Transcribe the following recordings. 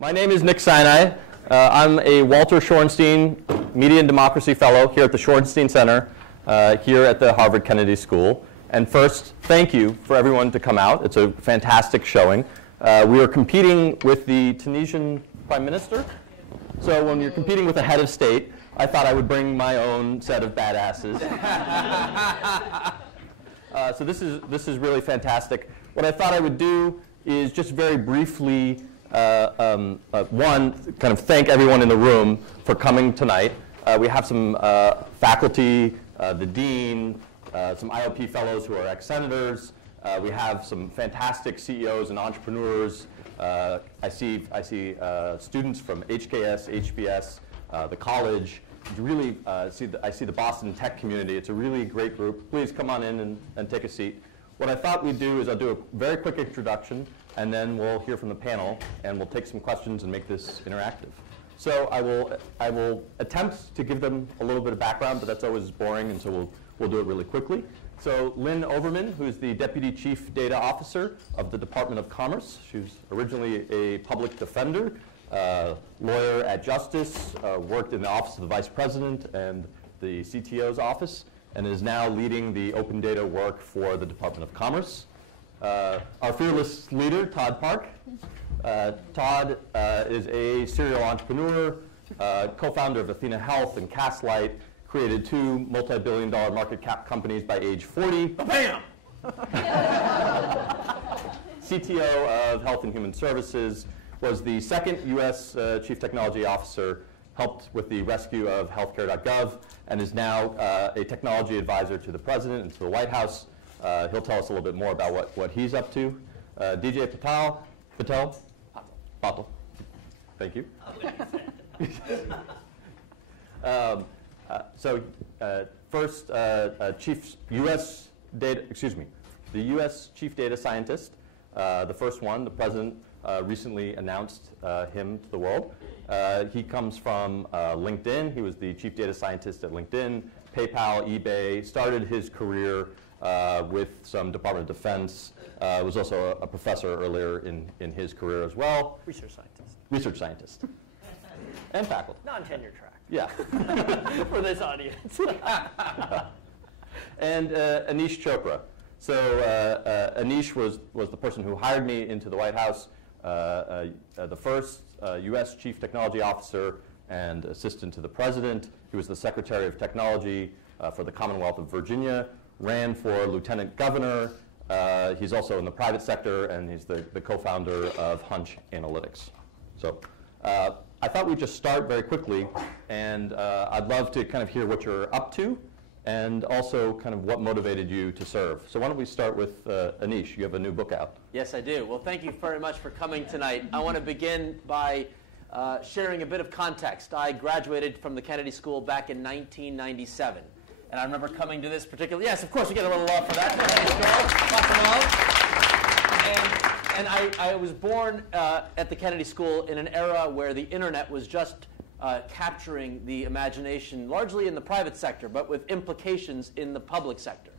My name is Nick Sinai. I'm a Walter Shorenstein Media Democracy Fellow here at the Shorenstein Center here at the Harvard Kennedy School. And first, thank you for everyone to come out. It's a fantastic showing. We are competing with the Tunisian Prime Minister. So when you're competing with a head of state, I thought I would bring my own set of badasses. So this is really fantastic. What I thought I would do is just very briefly, one, kind of thank everyone in the room for coming tonight. We have some faculty, the dean, some IOP fellows who are ex-senators. We have some fantastic CEOs and entrepreneurs. I see students from HKS, HBS, the college. Really, I see the Boston tech community. It's a really great group. Please come on in and take a seat. What I thought we'd do is I'll do a very quick introduction, and then we'll hear from the panel, and we'll take some questions and make this interactive. So I will attempt to give them a little bit of background, but that's always boring, and so we'll do it really quickly. So Lynn Overmann, who is the Deputy Chief Data Officer of the Department of Commerce. She was originally a public defender, lawyer at Justice, worked in the Office of the Vice President and the CTO's office, and is now leading the open data work for the Department of Commerce. Our fearless leader, Todd Park. Todd is a serial entrepreneur, co-founder of Athena Health and Castlight, created 2 multi-billion-dollar market cap companies by age 40. Bam! CTO of Health and Human Services, was the second U.S. Chief Technology Officer, helped with the rescue of healthcare.gov, and is now a technology advisor to the President and to the White House. He'll tell us a little bit more about what he's up to. DJ Patil. Thank you. First, the U.S. Chief Data Scientist, the first one. The President recently announced him to the world. He comes from LinkedIn. He was the Chief Data Scientist at LinkedIn, PayPal, eBay. Started his career with some Department of Defense. Was also a professor earlier in his career as well. Research scientist. Research scientist. And faculty. Non-tenure track. Yeah. For this audience. And Aneesh Chopra. So Aneesh was the person who hired me into the White House, the first U.S. Chief Technology Officer and assistant to the President. He was the Secretary of Technology for the Commonwealth of Virginia, ran for Lieutenant Governor. He's also in the private sector, and he's the co-founder of Hunch Analytics. So I thought we'd just start very quickly, and I'd love to kind of hear what you're up to, and also kind of what motivated you to serve. So why don't we start with Aneesh? You have a new book out. Yes, I do. Well, thank you very much for coming tonight. I want to begin by sharing a bit of context. I graduated from the Kennedy School back in 1997. And I remember coming to this particular, yes, of course, we get a little love for that. Lots of love. And I was born at the Kennedy School in an era where the internet was just capturing the imagination, largely in the private sector, but with implications in the public sector.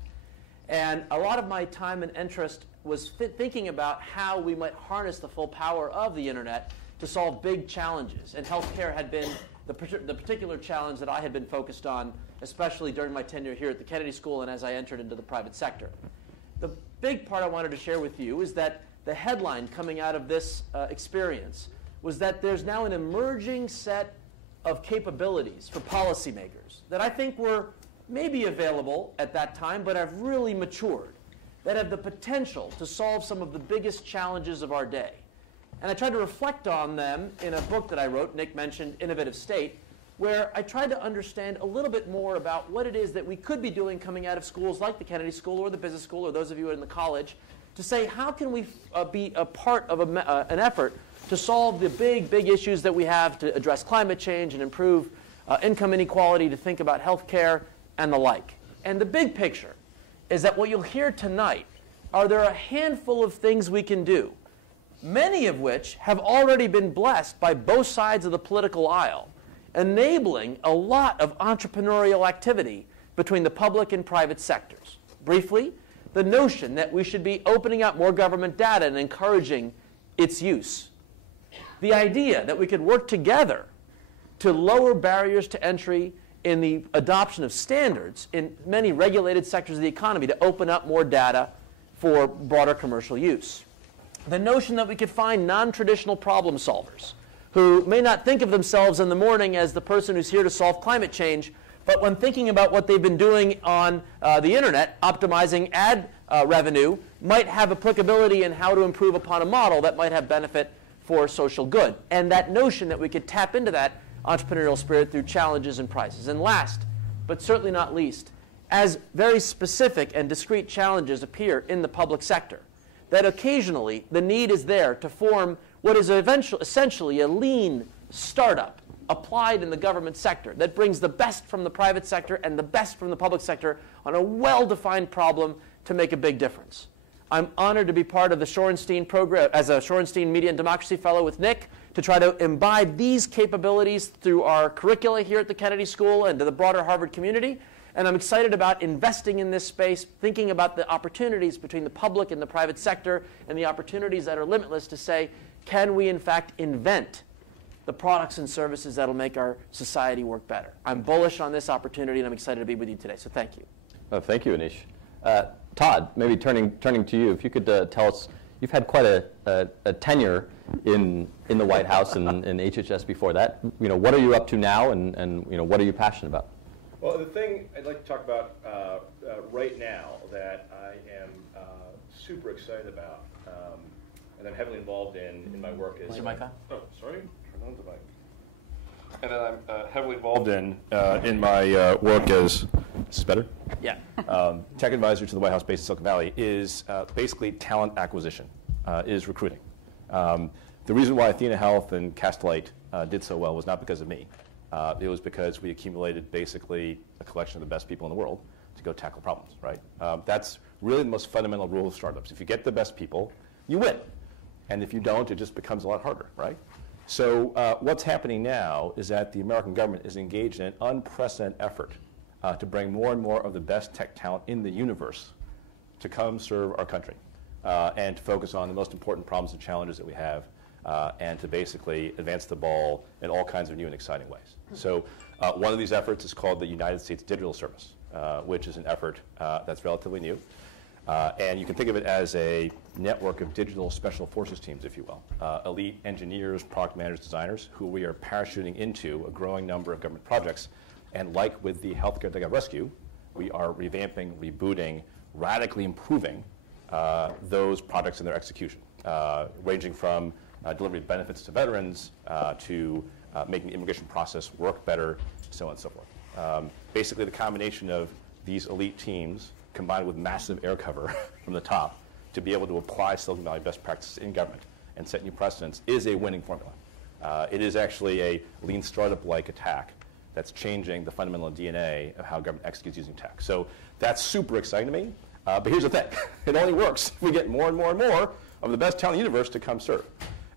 And a lot of my time and interest was thinking about how we might harness the full power of the internet to solve big challenges. And healthcare had been the particular challenge that I had been focused on, especially during my tenure here at the Kennedy School and as I entered into the private sector. The big part I wanted to share with you is that the headline coming out of this experience was that there's now an emerging set of capabilities for policymakers that I think were maybe available at that time, but have really matured, that have the potential to solve some of the biggest challenges of our day. And I tried to reflect on them in a book that I wrote, Nick mentioned, Innovative State, where I tried to understand a little bit more about what it is that we could be doing coming out of schools like the Kennedy School or the Business School or those of you in the college to say, how can we be a part of an effort to solve the big issues that we have to address climate change and improve income inequality, to think about healthcare and the like. And the big picture is that what you'll hear tonight are there a handful of things we can do, many of which have already been blessed by both sides of the political aisle, enabling a lot of entrepreneurial activity between the public and private sectors. Briefly, the notion that we should be opening up more government data and encouraging its use. The idea that we could work together to lower barriers to entry in the adoption of standards in many regulated sectors of the economy to open up more data for broader commercial use. The notion that we could find non-traditional problem solvers who may not think of themselves in the morning as the person who's here to solve climate change, but when thinking about what they've been doing on the internet, optimizing ad revenue, might have applicability in how to improve upon a model that might have benefit for social good. And that notion that we could tap into that entrepreneurial spirit through challenges and prizes. And last, but certainly not least, as very specific and discrete challenges appear in the public sector, that occasionally the need is there to form what is essentially a lean startup applied in the government sector that brings the best from the private sector and the best from the public sector on a well-defined problem to make a big difference. I'm honored to be part of the Shorenstein program as a Shorenstein Media Democracy Fellow with Nick to try to imbibe these capabilities through our curricula here at the Kennedy School and to the broader Harvard community. And I'm excited about investing in this space, thinking about the opportunities between the public and the private sector and the opportunities that are limitless to say, can we in fact invent the products and services that will make our society work better? I'm bullish on this opportunity, and I'm excited to be with you today. So thank you. Thank you, Aneesh. Todd, maybe turning to you, if you could tell us, you've had quite a tenure in the White House and HHS before that. What are you up to now, and what are you passionate about? Well, the thing I'd like to talk about right now that I am super excited about, and I'm heavily involved in my work is. Is your mic on? Oh, sorry. Turn on the mic. And then I'm heavily involved in my work as. Is this better? Yeah. Tech advisor to the White House based in Silicon Valley is basically talent acquisition, is recruiting. The reason why Athena Health and Castlight did so well was not because of me. It was because we accumulated basically a collection of the best people in the world to go tackle problems, right? That's really the most fundamental rule of startups. If you get the best people, you win. And if you don't, it just becomes a lot harder, right? So what's happening now is that the American government is engaged in an unprecedented effort to bring more and more of the best tech talent in the universe to come serve our country and to focus on the most important problems and challenges that we have and to basically advance the ball in all kinds of new and exciting ways. So one of these efforts is called the United States Digital Service, which is an effort that's relatively new. And you can think of it as a network of digital special forces teams, if you will. Elite engineers, product managers, designers, who we are parachuting into a growing number of government projects. And like with the healthcare data rescue, we are revamping, rebooting, radically improving those projects and their execution, ranging from delivering benefits to veterans to making the immigration process work better, so on and so forth. Basically, the combination of these elite teams combined with massive air cover from the top to be able to apply Silicon Valley best practices in government and set new precedents is a winning formula. It is actually a lean startup-like attack that's changing the fundamental DNA of how government executes using tech. So that's super exciting to me. But here's the thing. It only works if we get more and more and more of the best talent in the universe to come serve.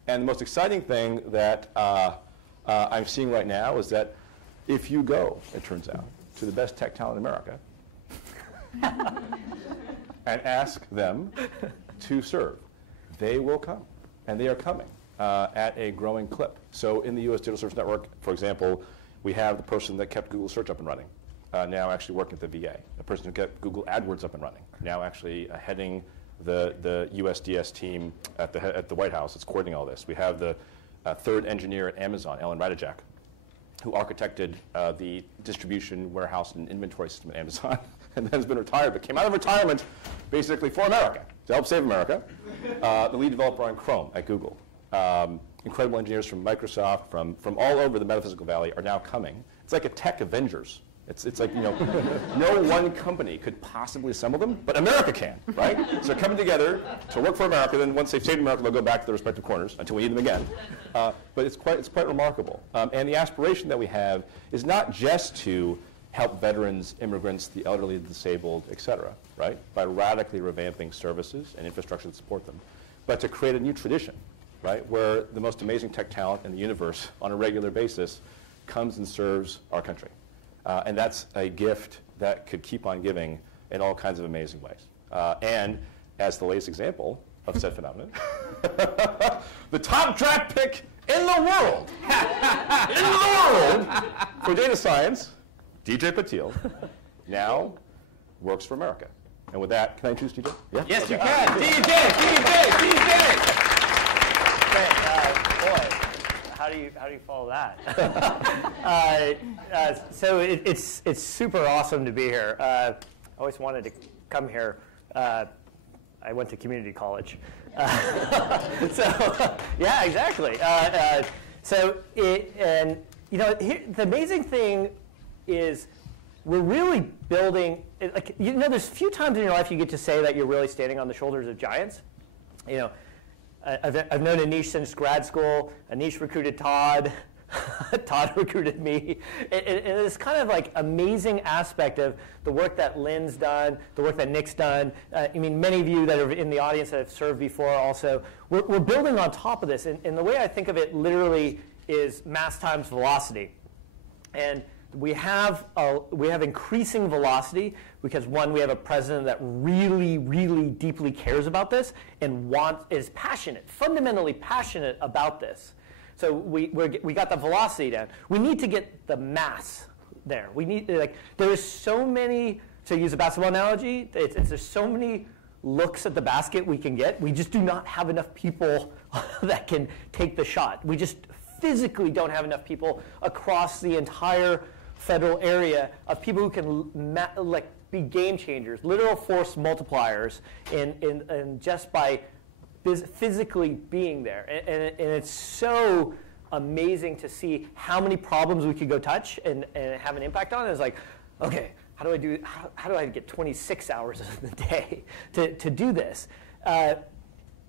And the most exciting thing that I'm seeing right now is that if you go, it turns out, to the best tech talent in America and ask them to serve, they will come. And they are coming at a growing clip. So in the U.S. Digital Service Network, for example, we have the person that kept Google Search up and running, now actually working at the VA. The person who kept Google AdWords up and running, now actually heading the USDS team at the White House. It's coordinating all this. We have the third engineer at Amazon, Ellen Radijak, who architected the distribution, warehouse, and inventory system at Amazon, and then has been retired, but came out of retirement basically for America, to help save America. The lead developer on Chrome at Google. Incredible engineers from Microsoft, from all over the metaphysical valley are now coming. It's like a tech Avengers. It's like, no one company could possibly assemble them, but America can, right? So they're coming together to work for America, then once they've saved America, they'll go back to their respective corners until we need them again. But it's quite remarkable. And the aspiration that we have is not just to help veterans, immigrants, the elderly, the disabled, et cetera, right? By radically revamping services and infrastructure that support them, but to create a new tradition, right? Where the most amazing tech talent in the universe on a regular basis comes and serves our country. And that's a gift that could keep on giving in all kinds of amazing ways. And as the latest example of said phenomenon, the top draft pick in the world, for data science, DJ Patil, now works for America. And with that, can I introduce DJ? Yeah? Yes, Okay. you can. DJ. Boy, how do you follow that? So it's super awesome to be here. I always wanted to come here. I went to community college. So yeah, exactly. The amazing thing is we're really building. There's few times in your life you get to say that you're really standing on the shoulders of giants. I've known Aneesh since grad school. Aneesh recruited Todd. Todd recruited me. And it's kind of like amazing aspect of the work that Lynn's done, the work that Nick's done. Many of you that are in the audience that have served before also. We're building on top of this. And the way I think of it literally is mass times velocity. And we have increasing velocity because, one, we have a president that really, really deeply cares about this and is passionate, fundamentally passionate about this. So we got the velocity down. We need to get the mass there. We need there is so many. To use a basketball analogy, there's so many looks at the basket we can get. We just do not have enough people that can take the shot. We just physically don't have enough people across the entire federal area of people who can be game changers, literal force multipliers, in just by physically being there. And it's so amazing to see how many problems we could go touch and have an impact on. It's like, okay, how do I get 26 hours of the day to do this?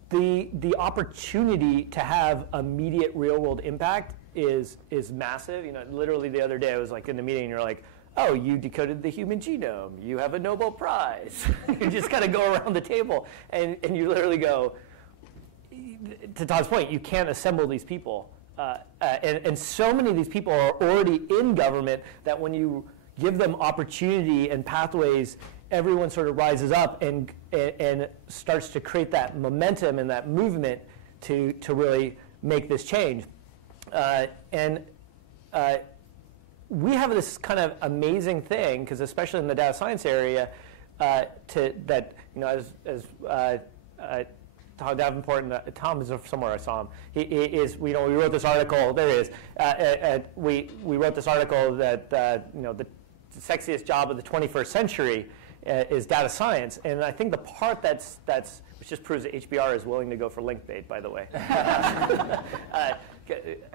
The opportunity to have immediate real world impact is massive. Literally the other day I was in the meeting and you're like, oh, you decoded the human genome. You have a Nobel Prize. You just kind of go around the table and you literally go, to Todd's point, you can't assemble these people. And so many of these people are already in government that when you give them opportunity and pathways, everyone sort of rises up and starts to create that momentum and that movement to really make this change. We have this kind of amazing thing, because especially in the data science area, as Tom Davenport, and Tom is somewhere I saw him. We wrote this article. There he is. We wrote this article that the sexiest job of the 21st century is data science, and I think the part that's which just proves that HBR is willing to go for link bait, by the way,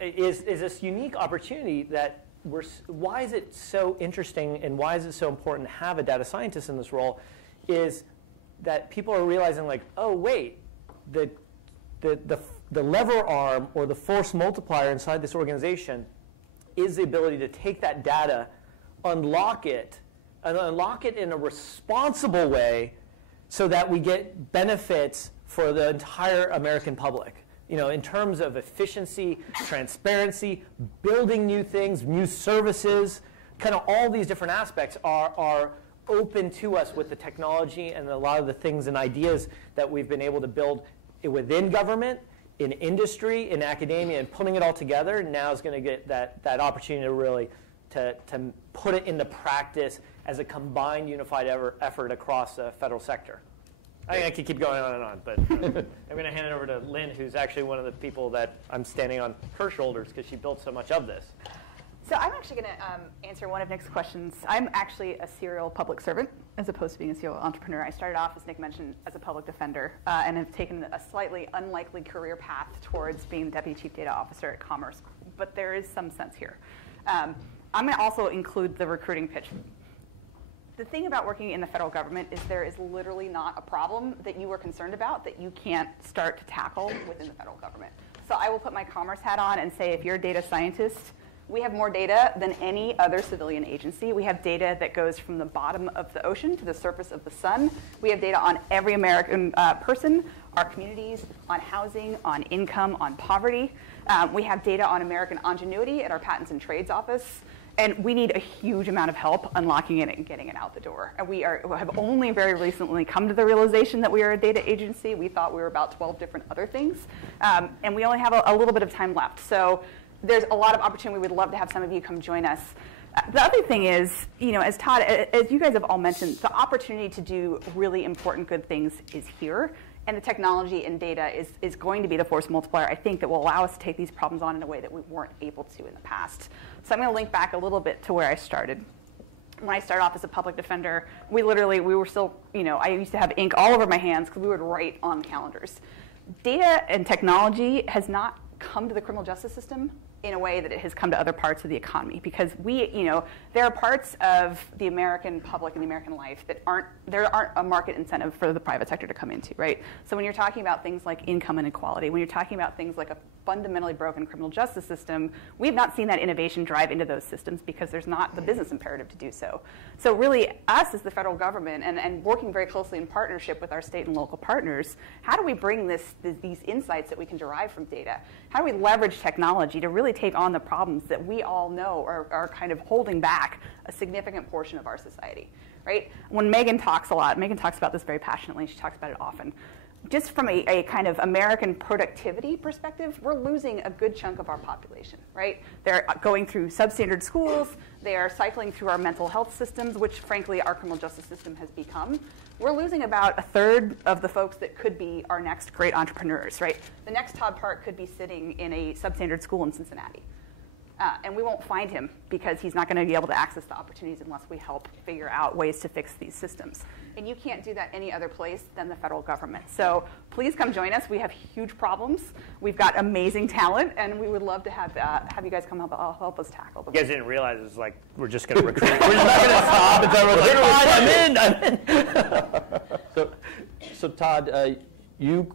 is this unique opportunity that why is it so interesting and why is it so important to have a data scientist in this role? Is that people are realizing oh wait, the lever arm or the force multiplier inside this organization is the ability to take that data, unlock it in a responsible way so that we get benefits for the entire American public. In terms of efficiency, transparency, building new things, new services, kind of all these different aspects are open to us with the technology and a lot of the things and ideas that we've been able to build within government, in industry, in academia, and putting it all together now is going to get that opportunity to really to put it into practice as a combined unified effort across the federal sector. I think I could keep going on and on, but I'm going to hand it over to Lynn, who's actually one of the people that I'm standing on her shoulders because she built so much of this. So I'm actually going to answer one of Nick's questions. I'm actually a serial public servant as opposed to being a serial entrepreneur. I started off, as Nick mentioned, as a public defender and have taken a slightly unlikely career path towards being the Deputy Chief Data Officer at Commerce, but there is some sense here. I'm going to also include the recruiting pitch. The thing about working in the federal government is there is literally not a problem that you are concerned about that you can't start to tackle within the federal government. So I will put my commerce hat on and say, if you're a data scientist, we have more data than any other civilian agency. We have data that goes from the bottom of the ocean to the surface of the sun. We have data on every American person, our communities, on housing, on income, on poverty. We have data on American ingenuity at our Patents and Trades Office. And we need a huge amount of help unlocking it and getting it out the door. And we have only very recently come to the realization that we are a data agency. We thought we were about 12 different other things. And we only have a little bit of time left. So there's a lot of opportunity. We would love to have some of you come join us. The other thing is, as Todd, as you guys have all mentioned, the opportunity to do really important good things is here. And the technology and data is going to be the force multiplier, I think, that will allow us to take these problems on in a way that we weren't able to in the past. So I'm going to link back a little bit to where I started. When I started off as a public defender, we were still, I used to have ink all over my hands because we would write on calendars. Data and technology has not come to the criminal justice system in a way that it has come to other parts of the economy, because there are parts of the American public and the American life that there aren't a market incentive for the private sector to come into, right? So when you're talking about things like income inequality, when you're talking about things like a fundamentally broken criminal justice system, we've not seen that innovation drive into those systems because there's not the business imperative to do so. So really, us as the federal government, and working very closely in partnership with our state and local partners, how do we bring these insights that we can derive from data? How do we leverage technology to really take on the problems that we all know are kind of holding back a significant portion of our society, right? When Megan talks about this very passionately, she talks about it often. Just from a kind of American productivity perspective, we're losing a good chunk of our population, right? They're going through substandard schools, they are cycling through our mental health systems, which frankly our criminal justice system has become. We're losing about a third of the folks that could be our next great entrepreneurs, right? The next Todd Park could be sitting in a substandard school in Cincinnati. And we won't find him because he's not going to be able to access the opportunities unless we help figure out ways to fix these systems. And you can't do that any other place than the federal government. So please come join us. We have huge problems. We've got amazing talent, and we would love to have you guys come help us tackle them. You guys didn't realize it was like we're just going to recruit. We're just not going to stop until everyone's like, I'm in. So Todd, you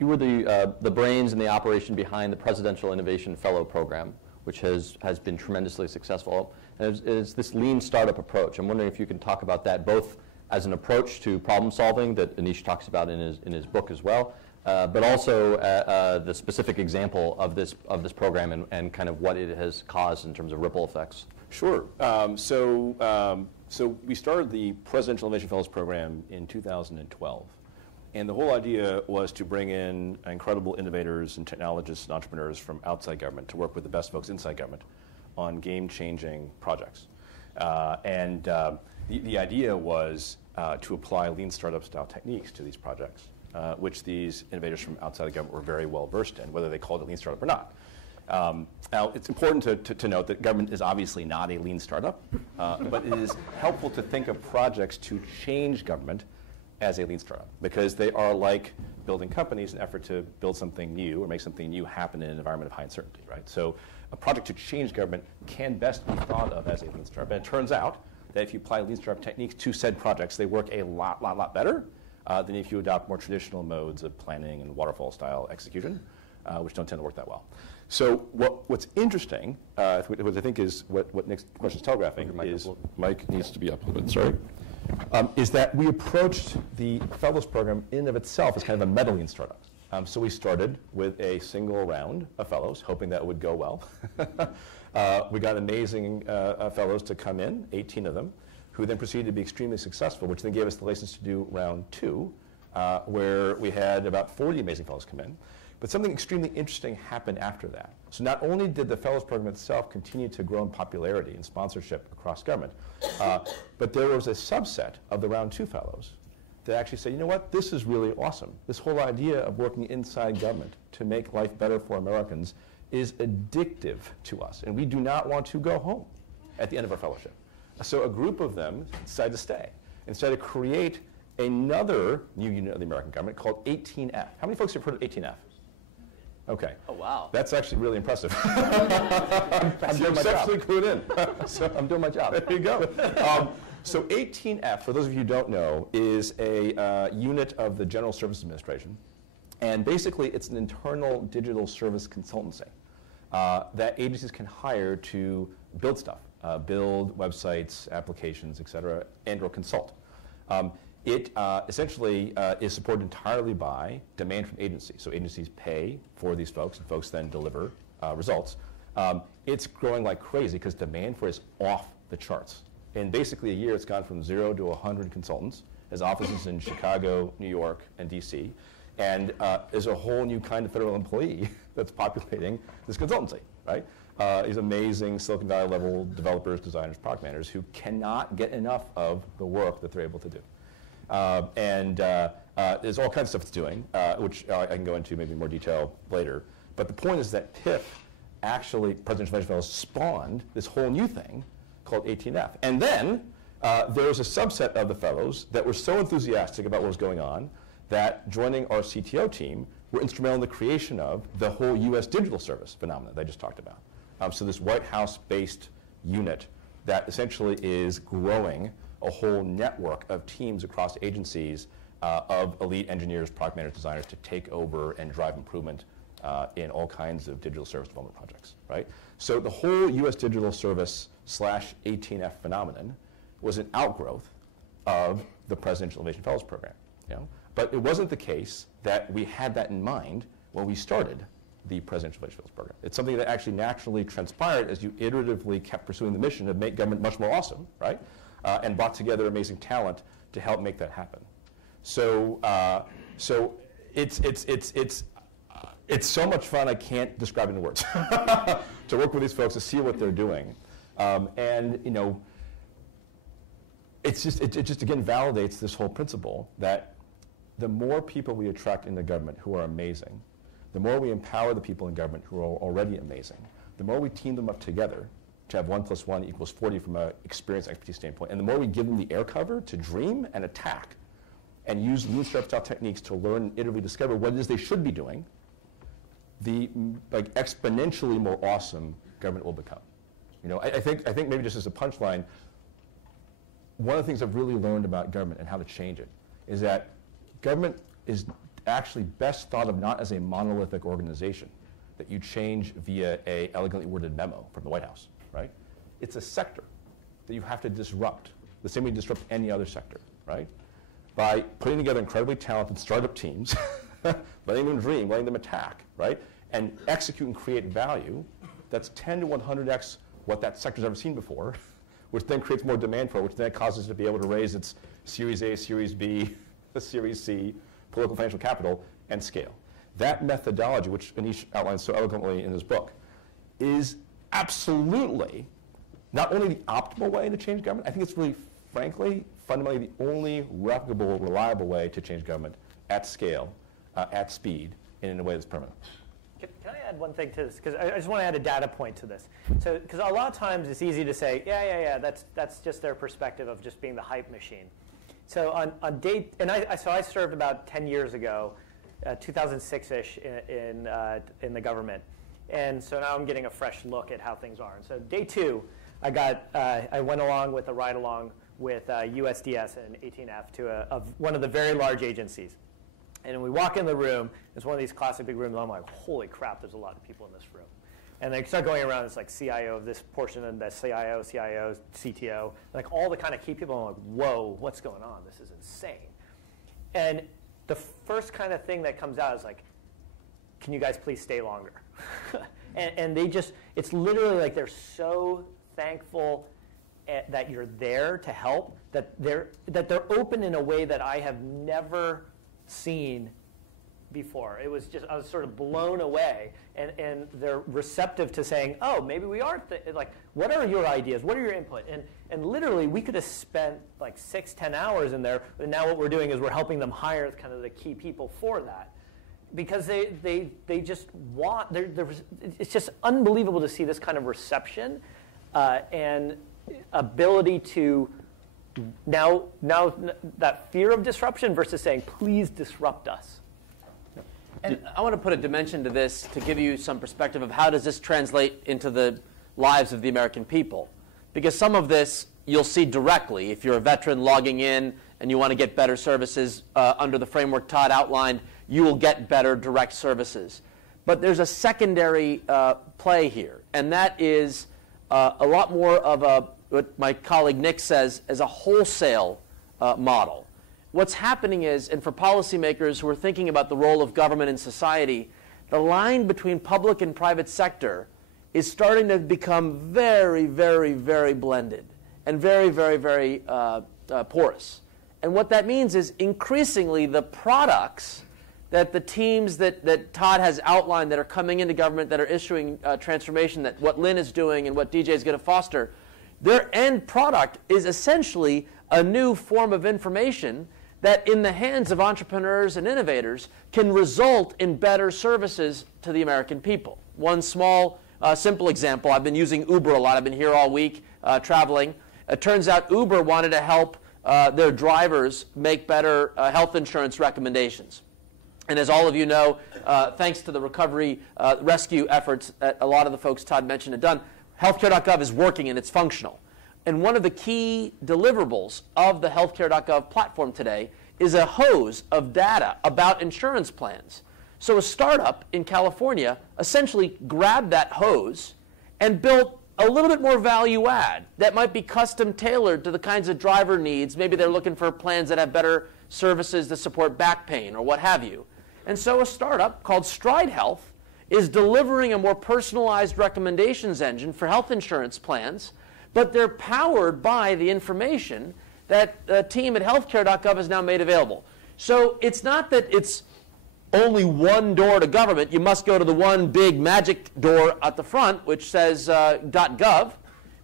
were the brains and the operation behind the Presidential Innovation Fellow program, which has been tremendously successful. And it's this lean startup approach. I'm wondering if you can talk about that both as an approach to problem solving that Aneesh talks about in his book as well, but also the specific example of this program and kind of what it has caused in terms of ripple effects. Sure. So we started the Presidential Innovation Fellows program in 2012. And the whole idea was to bring in incredible innovators and technologists and entrepreneurs from outside government to work with the best folks inside government on game-changing projects. The idea was to apply lean startup-style techniques to these projects, which these innovators from outside the government were very well versed in, whether they called it lean startup or not. Now, it's important to note that government is obviously not a lean startup, but it is helpful to think of projects to change government as a lean startup, because they are like building companies in an effort to build something new or make something new happen in an environment of high uncertainty, right? So a project to change government can best be thought of as a lean startup. And it turns out that if you apply lean startup techniques to said projects, they work a lot better than if you adopt more traditional modes of planning and waterfall-style execution, which don't tend to work that well. So what's interesting, what I think is what Nick's question is telegraphing, is Mike needs to be up a little bit, sorry. Is that we approached the Fellows program in and of itself as kind of a meta lean startup. So we started with a single round of Fellows, hoping that would go well. We got amazing Fellows to come in, 18 of them, who then proceeded to be extremely successful, which then gave us the license to do round 2, where we had about 40 amazing Fellows come in. But something extremely interesting happened after that. So not only did the Fellows program itself continue to grow in popularity and sponsorship across government, but there was a subset of the round 2 Fellows that actually said, you know what, this is really awesome. This whole idea of working inside government to make life better for Americans is addictive to us, and we do not want to go home at the end of our fellowship. So a group of them decided to stay and decided to create another new unit of the American government called 18F. How many folks have heard of 18F? Okay. Oh, wow. That's actually really impressive. I'm doing my job. Clued in. So I'm doing my job. There you go. So 18F, for those of you who don't know, is a unit of the General Services Administration. And basically, it's an internal digital service consultancy that agencies can hire to build stuff, build websites, applications, et cetera, and or consult. It essentially is supported entirely by demand from agencies. So agencies pay for these folks, and folks then deliver results. It's growing like crazy because demand for it is off the charts. In basically a year, it's gone from 0 to 100 consultants, has offices in Chicago, New York, and DC. And there's a whole new kind of federal employee that's populating this consultancy, right? These amazing Silicon Valley level developers, designers, product managers who cannot get enough of the work that they're able to do. There's all kinds of stuff it's doing, which I can go into maybe in more detail later. But the point is that PIF actually, Presidential Innovation Fellows, spawned this whole new thing called 18F. And then there was a subset of the fellows that were so enthusiastic about what was going on that joining our CTO team were instrumental in the creation of the whole US digital service phenomenon that I just talked about. So this White House-based unit that essentially is growing a whole network of teams across agencies of elite engineers, product managers, designers to take over and drive improvement in all kinds of digital service development projects, right? So the whole US digital service / 18F phenomenon was an outgrowth of the Presidential Innovation Fellows program, you know? But it wasn't the case that we had that in mind when we started the Presidential Innovation Fellows program. It's something that actually naturally transpired as you iteratively kept pursuing the mission to make government much more awesome, right? And brought together amazing talent to help make that happen. So, it's so much fun I can't describe it in words to work with these folks to see what they're doing, and you know, it just again validates this whole principle that the more people we attract in the government who are amazing, the more we empower the people in government who are already amazing, the more we team them up together to have 1 + 1 = 40 from an experience expertise standpoint, and the more we give them the air cover to dream and attack and use lean startup style techniques to learn and iteratively discover what it is they should be doing, the exponentially more awesome government will become. You know, I think maybe just as a punchline, one of the things I've really learned about government and how to change it is that government is actually best thought of not as a monolithic organization that you change via a elegantly worded memo from the White House, right? It's a sector that you have to disrupt, the same way you disrupt any other sector, right? By putting together incredibly talented startup teams, letting them dream, letting them attack, right? And execute and create value that's 10 to 100x what that sector's ever seen before, which then creates more demand for it, which then causes it to be able to raise its Series A, Series B, Series C, political financial capital, and scale. That methodology, which Aneesh outlines so eloquently in his book, is absolutely not only the optimal way to change government, I think it's really, frankly, fundamentally the only replicable, reliable way to change government at scale, at speed, and in a way that's permanent. Can I add one thing to this? Because I just want to add a data point to this. So, because a lot of times it's easy to say, yeah, that's just their perspective of just being the hype machine. So on day, and I served about 10 years ago, 2006-ish in the government, and so now I'm getting a fresh look at how things are. And so day 2, I went along with a ride along with USDS and 18F to one of the very large agencies. And we walk in the room, it's one of these classic big rooms, and I'm like, holy crap, there's a lot of people in this room. And they start going around, it's like CIO of this portion, and the CIO, CTO, like all the kind of key people. I'm like, whoa, what's going on? This is insane. And the first kind of thing that comes out is like, can you guys please stay longer? and they just, it's literally like they're so thankful that you're there to help, that they're open in a way that I have never seen before. It was just, I was sort of blown away, and they're receptive to saying, oh, maybe we are, like, what are your ideas? What are your input? And literally, we could have spent like 6-10 hours in there, and now what we're doing is we're helping them hire kind of the key people for that. Because they just want, it's just unbelievable to see this kind of reception and ability to now that fear of disruption versus saying, please disrupt us. And I want to put a dimension to this to give you some perspective of how does this translate into the lives of the American people. Because some of this you'll see directly. If you're a veteran logging in and you want to get better services under the framework Todd outlined, you will get better direct services. But there's a secondary play here, and that is a lot more of what my colleague Nick says, as a wholesale model. What's happening is, and for policymakers who are thinking about the role of government in society, the line between public and private sector is starting to become very, very, very blended and very, very, very porous. And what that means is increasingly the products that the teams that Todd has outlined that are coming into government, that are issuing transformation, that what Lynn is doing and what DJ is going to foster, their end product is essentially a new form of information that in the hands of entrepreneurs and innovators can result in better services to the American people. One small, simple example, I've been using Uber a lot. I've been here all week traveling. It turns out Uber wanted to help their drivers make better health insurance recommendations. And as all of you know, thanks to the recovery rescue efforts that a lot of the folks Todd mentioned have done, healthcare.gov is working and it's functional. And one of the key deliverables of the healthcare.gov platform today is a hose of data about insurance plans. So a startup in California essentially grabbed that hose and built a little bit more value add that might be custom tailored to the kinds of driver needs. Maybe they're looking for plans that have better services that support back pain or what have you. And so a startup called Stride Health is delivering a more personalized recommendations engine for health insurance plans, but they're powered by the information that the team at healthcare.gov has now made available. So it's not that it's only one door to government. You must go to the one big magic door at the front, which says .gov.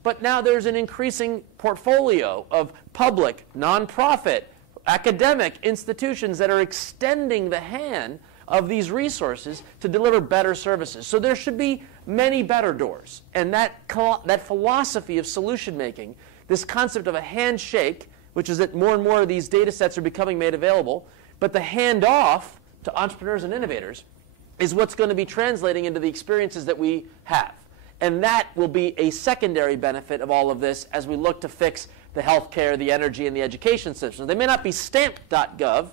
But now there's an increasing portfolio of public, nonprofit, academic institutions that are extending the hand of these resources to deliver better services. So there should be many better doors. And that philosophy of solution making, this concept of a handshake, which is that more and more of these data sets are becoming made available, but the handoff to entrepreneurs and innovators is what's going to be translating into the experiences that we have. And that will be a secondary benefit of all of this as we look to fix the healthcare, the energy, and the education systems. They may not be stamped.gov,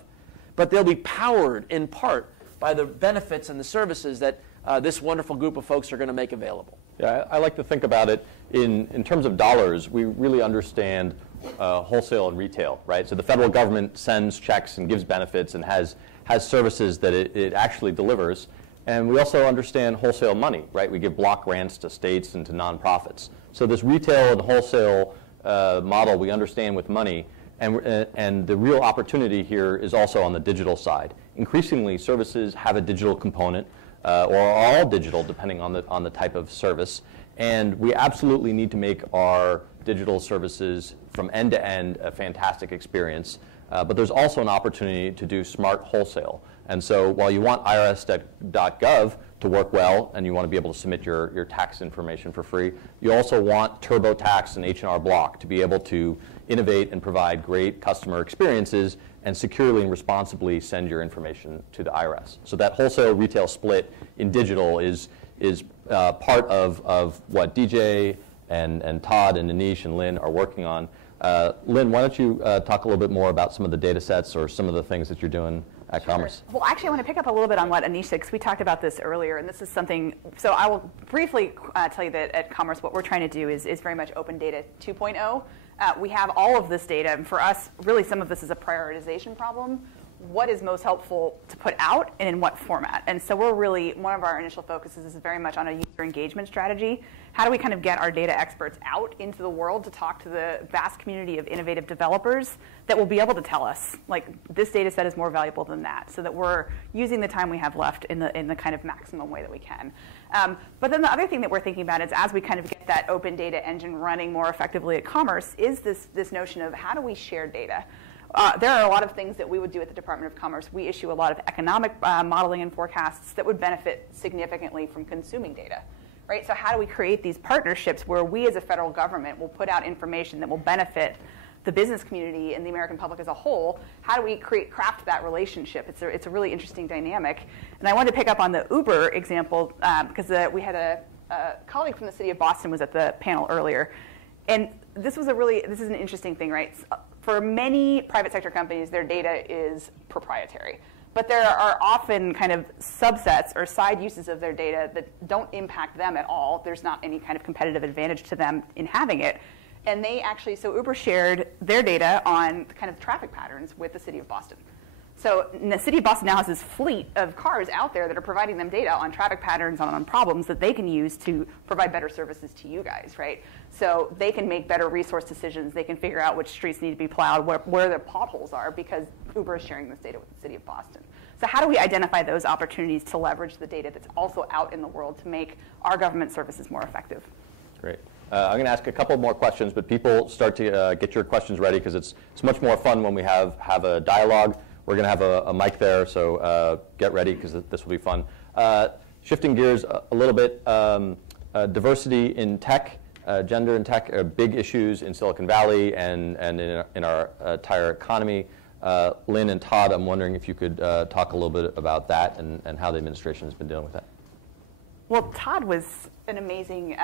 but they'll be powered in part by the benefits and the services that this wonderful group of folks are going to make available. Yeah, I like to think about it in terms of dollars. We really understand wholesale and retail, right? So the federal government sends checks and gives benefits and has services that it actually delivers. And we also understand wholesale money, right? We give block grants to states and to nonprofits. So this retail and wholesale model we understand with money, and the real opportunity here is also on the digital side. Increasingly, services have a digital component, or are all digital depending on the type of service. And we absolutely need to make our digital services from end to end a fantastic experience. But there's also an opportunity to do smart wholesale. And so while you want irs.gov to work well and you want to be able to submit your tax information for free, you also want TurboTax and H&R Block to be able to innovate and provide great customer experiences and securely and responsibly send your information to the IRS. So that wholesale retail split in digital is part of what DJ and Todd and Aneesh and Lynn are working on. Lynn, why don't you talk a little bit more about some of the data sets or some of the things that you're doing at Commerce? Well, actually, I want to pick up a little bit on what Aneesh said, because we talked about this earlier, and this is something, so I will briefly tell you that at Commerce, what we're trying to do is very much open data 2.0. We have all of this data, and for us, really some of this is a prioritization problem. What is most helpful to put out and in what format? And so we're really, one of our initial focuses is very much on a user engagement strategy. How do we kind of get our data experts out into the world to talk to the vast community of innovative developers that will be able to tell us, like, this data set is more valuable than that, so that we're using the time we have left in the kind of maximum way that we can. But then the other thing that we're thinking about is, as we kind of get that open data engine running more effectively at Commerce, is this notion of how do we share data? There are a lot of things that we would do at the Department of Commerce. We issue a lot of economic modeling and forecasts that would benefit significantly from consuming data, right? So how do we create these partnerships where we as a federal government will put out information that will benefit the business community and the American public as a whole? How do we craft that relationship? It's a really interesting dynamic. And I wanted to pick up on the Uber example because we had a colleague from the city of Boston was at the panel earlier. And this is an interesting thing, right? For many private sector companies, their data is proprietary. But there are often kind of subsets or side uses of their data that don't impact them at all. There's not any kind of competitive advantage to them in having it. And they actually, so Uber shared their data on kind of traffic patterns with the city of Boston. So the city of Boston now has this fleet of cars out there that are providing them data on traffic patterns, on problems that they can use to provide better services to you guys, right? So they can make better resource decisions. They can figure out which streets need to be plowed, where the potholes are, because Uber is sharing this data with the city of Boston. So how do we identify those opportunities to leverage the data that's also out in the world to make our government services more effective? Great. I'm going to ask a couple more questions, but people start to get your questions ready, because it's much more fun when we have a dialogue. We're going to have a mic there, so get ready, because this will be fun. Shifting gears a little bit, diversity in tech, gender in tech are big issues in Silicon Valley and in our entire economy. Lynn and Todd, I'm wondering if you could talk a little bit about that and how the administration has been dealing with that. Well, Todd was an amazing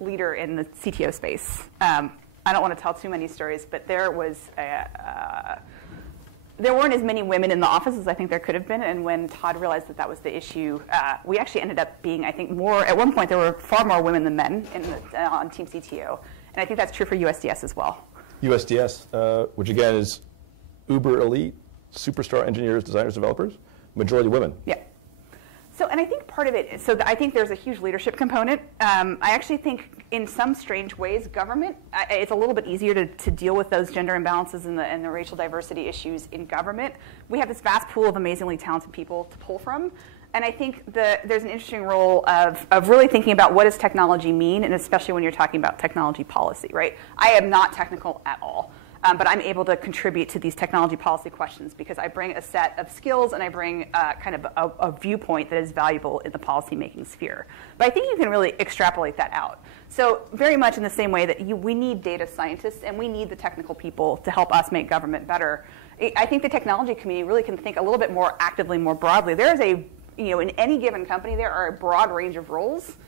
leader in the CTO space. I don't want to tell too many stories, but there weren't as many women in the office as I think there could have been. And when Todd realized that was the issue, we actually ended up being, I think, more. At one point, there were far more women than men on Team CTO, and I think that's true for USDS as well. USDS, which again is uber elite, superstar engineers, designers, developers, majority women. Yeah. So, and I think part of it, I think there's a huge leadership component. I actually think in some strange ways, government, it's a little bit easier to deal with those gender imbalances and the racial diversity issues in government. We have this vast pool of amazingly talented people to pull from. And I think there's an interesting role of really thinking about what does technology mean, and especially when you're talking about technology policy, right? I am not technical at all. But I'm able to contribute to these technology policy questions because I bring a set of skills and I bring kind of a viewpoint that is valuable in the policymaking sphere. But I think you can really extrapolate that out. So very much in the same way that we need data scientists and we need the technical people to help us make government better. I think the technology community really can think a little bit more actively, more broadly. There is in any given company, there are a broad range of roles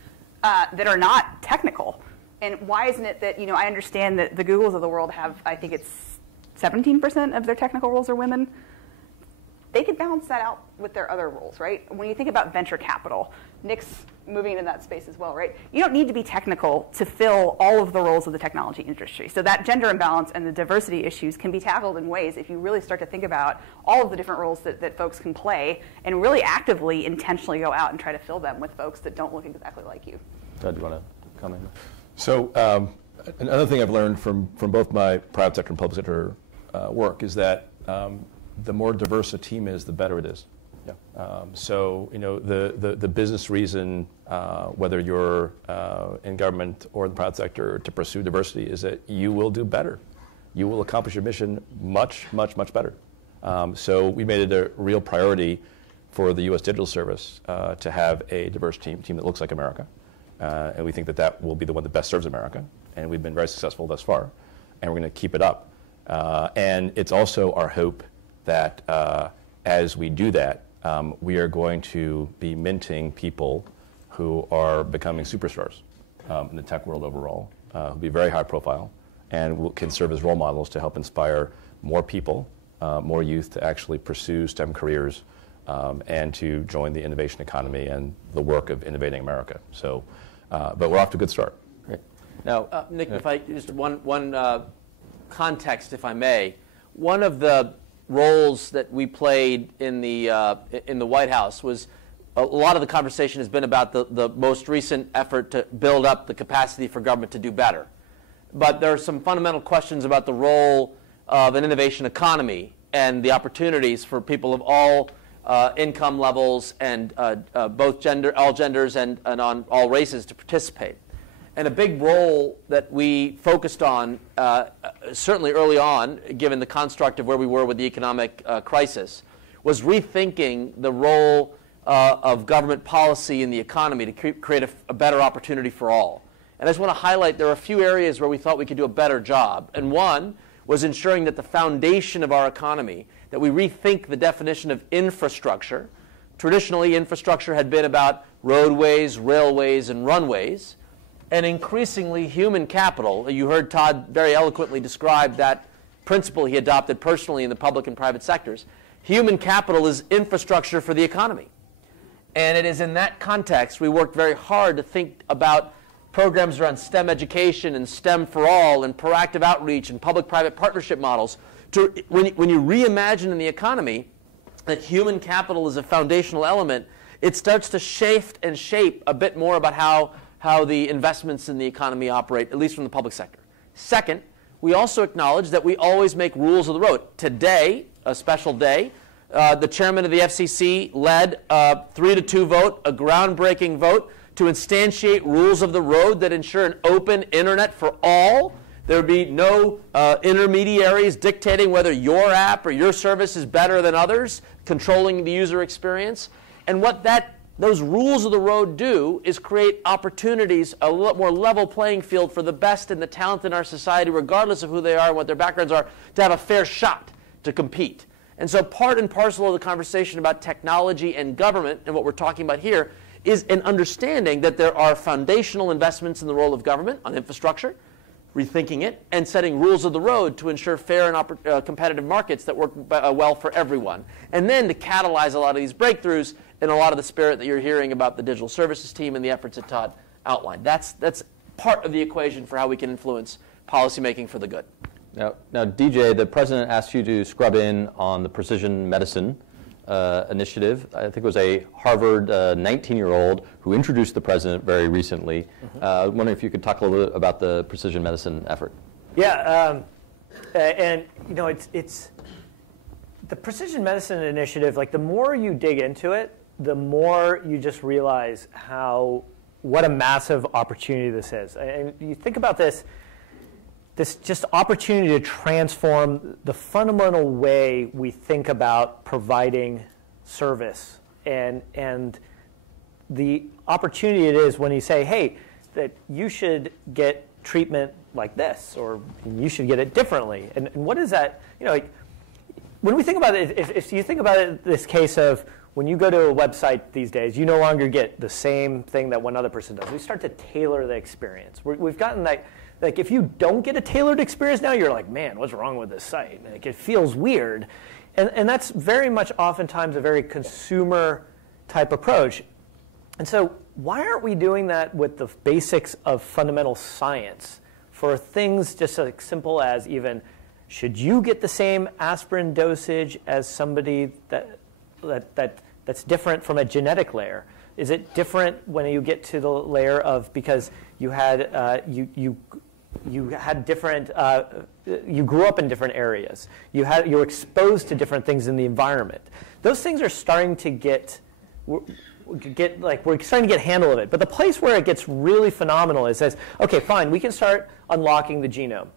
that are not technical. And why isn't it that, I understand that the Googles of the world have, I think it's 17% of their technical roles are women. They could balance that out with their other roles, right? When you think about venture capital, Nick's moving into that space as well, right? You don't need to be technical to fill all of the roles of the technology industry. So that gender imbalance and the diversity issues can be tackled in ways if you really start to think about all of the different roles that folks can play and really actively, intentionally go out and try to fill them with folks that don't look exactly like you. Todd, do you want to comment? So another thing I've learned from both my private sector and public sector work is that the more diverse a team is, the better it is. Yeah. So the business reason, whether you're in government or the private sector, to pursue diversity is that you will do better. You will accomplish your mission much, much, much better. So we made it a real priority for the U.S. Digital Service to have a diverse team that looks like America. And we think that will be the one that best serves America. And we've been very successful thus far. And we're going to keep it up. And it's also our hope that as we do that, we are going to be minting people who are becoming superstars in the tech world overall, who'll be very high profile, and can serve as role models to help inspire more people, more youth to actually pursue STEM careers and to join the innovation economy and the work of innovating America. So. But we're off to a good start. Great. Now, Nick, if I just one context, if I may, one of the roles that we played in the White House was a lot of the conversation has been about the most recent effort to build up the capacity for government to do better. But there are some fundamental questions about the role of an innovation economy and the opportunities for people of all income levels and all genders and on all races to participate. And a big role that we focused on, certainly early on, given the construct of where we were with the economic crisis, was rethinking the role of government policy in the economy to create a better opportunity for all. And I just want to highlight there are a few areas where we thought we could do a better job. And one was ensuring that the foundation of our economy, that we rethink the definition of infrastructure. Traditionally, infrastructure had been about roadways, railways, and runways. And increasingly, human capital. You heard Todd very eloquently describe that principle he adopted personally in the public and private sectors. Human capital is infrastructure for the economy. And it is in that context we worked very hard to think about programs around STEM education and STEM for all and proactive outreach and public-private partnership models. When you reimagine in the economy, that human capital is a foundational element, it starts to shape a bit more about how the investments in the economy operate, at least from the public sector. Second, we also acknowledge that we always make rules of the road. Today, a special day, the chairman of the FCC led a 3-2 vote, a groundbreaking vote, to instantiate rules of the road that ensure an open internet for all. There would be no intermediaries dictating whether your app or your service is better than others, controlling the user experience. And what those rules of the road do is create opportunities, a lot more level playing field for the best and the talent in our society, regardless of who they are and what their backgrounds are, to have a fair shot to compete. And so part and parcel of the conversation about technology and government, and what we're talking about here, is an understanding that there are foundational investments in the role of government on infrastructure, rethinking it, and setting rules of the road to ensure fair and competitive markets that work well for everyone. And then to catalyze a lot of these breakthroughs in a lot of the spirit that you're hearing about the digital services team and the efforts that Todd outlined. That's part of the equation for how we can influence policymaking for the good. Now, DJ, the president asked you to scrub in on the precision medicine initiative. I think it was a Harvard 19-year-old who introduced the president very recently. I'm wondering if you could talk a little bit about the precision medicine effort. Yeah, and you know, it's the precision medicine initiative. Like, the more you dig into it, the more you just realize what a massive opportunity this is. And you think about this just opportunity to transform the fundamental way we think about providing service, and the opportunity it is when you say, hey, that you should get treatment like this, or you should get it differently. And what is that? You know, like, when we think about it, if you think about it, this case of when you go to a website these days, you no longer get the same thing that one other person does. We start to tailor the experience. We've gotten that. Like, if you don't get a tailored experience now, you're like, man, what's wrong with this site? Like, it feels weird. And that's very much oftentimes a very consumer type approach. And so why aren't we doing that with the basics of fundamental science for things just as simple as even, should you get the same aspirin dosage as somebody that's different from a genetic layer? Is it different when you get to the layer of, because you had you had different, you grew up in different areas. You were exposed to different things in the environment. Those things are starting to we're starting to get a handle of it. But the place where it gets really phenomenal is says, okay, fine, we can start unlocking the genome.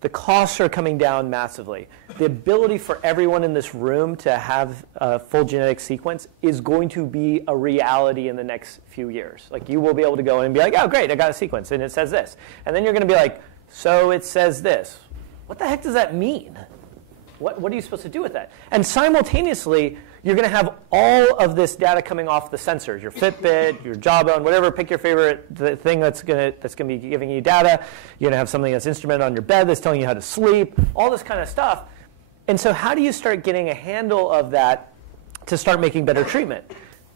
The costs are coming down massively. The ability for everyone in this room to have a full genetic sequence is going to be a reality in the next few years. Like, you will be able to go in and be like, oh, great, I got a sequence, and it says this. And then you're going to be like, so it says this. What the heck does that mean? What are you supposed to do with that? And simultaneously, you're going to have all of this data coming off the sensors, your Fitbit, your Jawbone, whatever. Pick your favorite thing that's going to be giving you data. You're going to have something that's instrumented on your bed that's telling you how to sleep, all this kind of stuff. And so how do you start getting a handle of that to start making better treatment?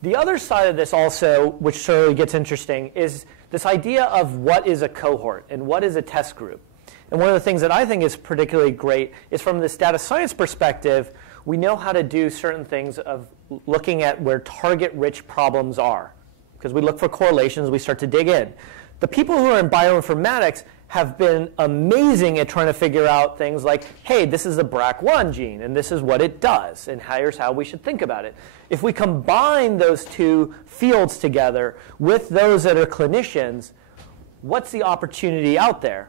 The other side of this also, which surely gets interesting, is this idea of what is a cohort and what is a test group. And one of the things that I think is particularly great is from this data science perspective, we know how to do certain things of looking at where target-rich problems are. Because we look for correlations, we start to dig in. The people who are in bioinformatics have been amazing at trying to figure out things like, hey, this is the BRCA1 gene, and this is what it does, and here's how we should think about it. If we combine those two fields together with those that are clinicians, what's the opportunity out there?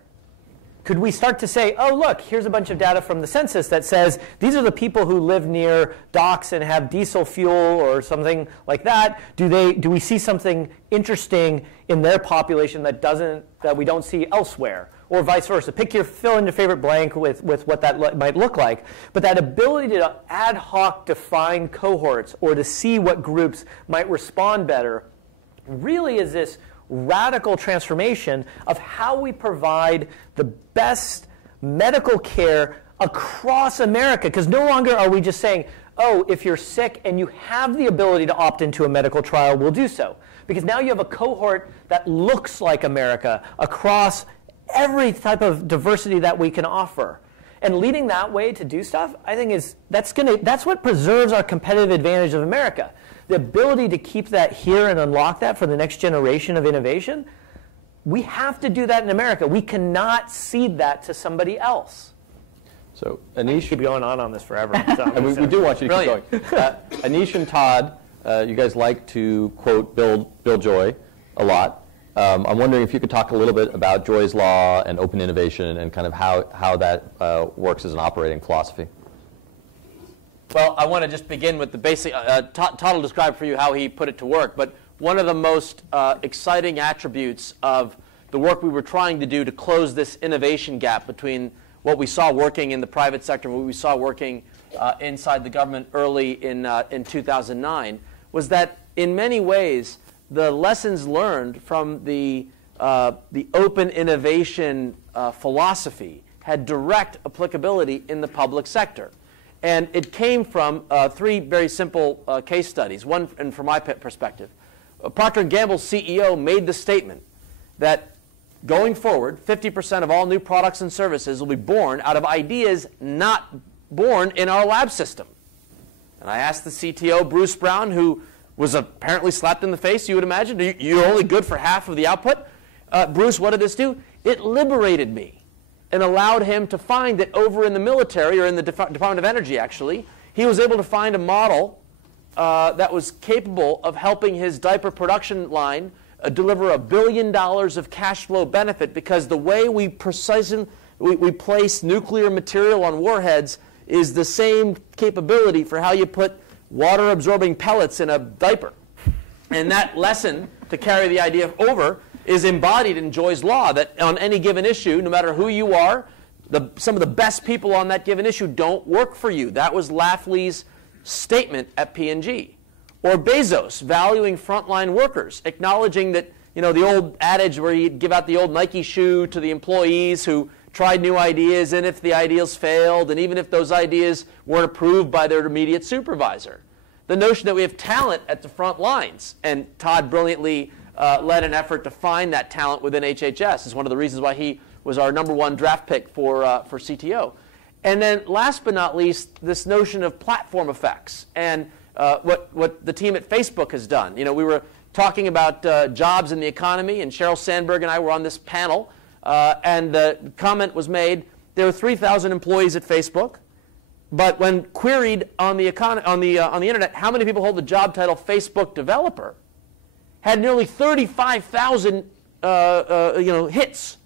Could we start to say, oh, look, here's a bunch of data from the census that says these are the people who live near docks and have diesel fuel or something like that. Do we see something interesting in their population that we don't see elsewhere? Or vice versa. Fill in your favorite blank with what that might look like. But that ability to ad hoc define cohorts or to see what groups might respond better really is this radical transformation of how we provide the best medical care across America. Because no longer are we just saying, oh, if you're sick and you have the ability to opt into a medical trial, we'll do so. Because now you have a cohort that looks like America across every type of diversity that we can offer. And leading that way to do stuff, I think that's what preserves our competitive advantage of America. The ability to keep that here and unlock that for the next generation of innovation. We have to do that in America. We cannot cede that to somebody else. So Aneesh, Keep going on this forever. So and we do want you to keep going. Anish and Todd, you guys like to quote Bill Joy a lot. I'm wondering if you could talk a little bit about Joy's Law and open innovation and kind of how that works as an operating philosophy. Well, I want to just begin with the basic. Todd will describe for you how he put it to work. But one of the most exciting attributes of the work we were trying to do to close this innovation gap between what we saw working in the private sector and what we saw working inside the government early in 2009 was that in many ways the lessons learned from the open innovation philosophy had direct applicability in the public sector. And it came from three very simple case studies. One, and from my perspective, Procter & Gamble's CEO made the statement that going forward, 50% of all new products and services will be born out of ideas not born in our lab system. And I asked the CTO, Bruce Brown, who was apparently slapped in the face, you would imagine. You're only good for half of the output. Bruce, what did this do? It liberated me and allowed him to find that over in the military, or in the Department of Energy, actually, he was able to find a model that was capable of helping his diaper production line deliver $1 billion of cash flow benefit, because the way we place nuclear material on warheads is the same capability for how you put water-absorbing pellets in a diaper. And that lesson, to carry the idea over, is embodied in Joy's Law, that on any given issue, no matter who you are, some of the best people on that given issue don't work for you. That was Lafley's statement at P&G. Or Bezos, valuing frontline workers, acknowledging that, the old adage where you give out the old Nike shoe to the employees who tried new ideas, and if the ideas failed, and even if those ideas weren't approved by their immediate supervisor. The notion that we have talent at the front lines, and Todd brilliantly led an effort to find that talent within HHS, is one of the reasons why he was our #1 draft pick for CTO. And then last but not least, this notion of platform effects, and what the team at Facebook has done. We were talking about jobs in the economy, and Sheryl Sandberg and I were on this panel, and the comment was made, there were 3,000 employees at Facebook, but when queried on the internet, how many people hold the job title Facebook developer, had nearly 35,000 hits.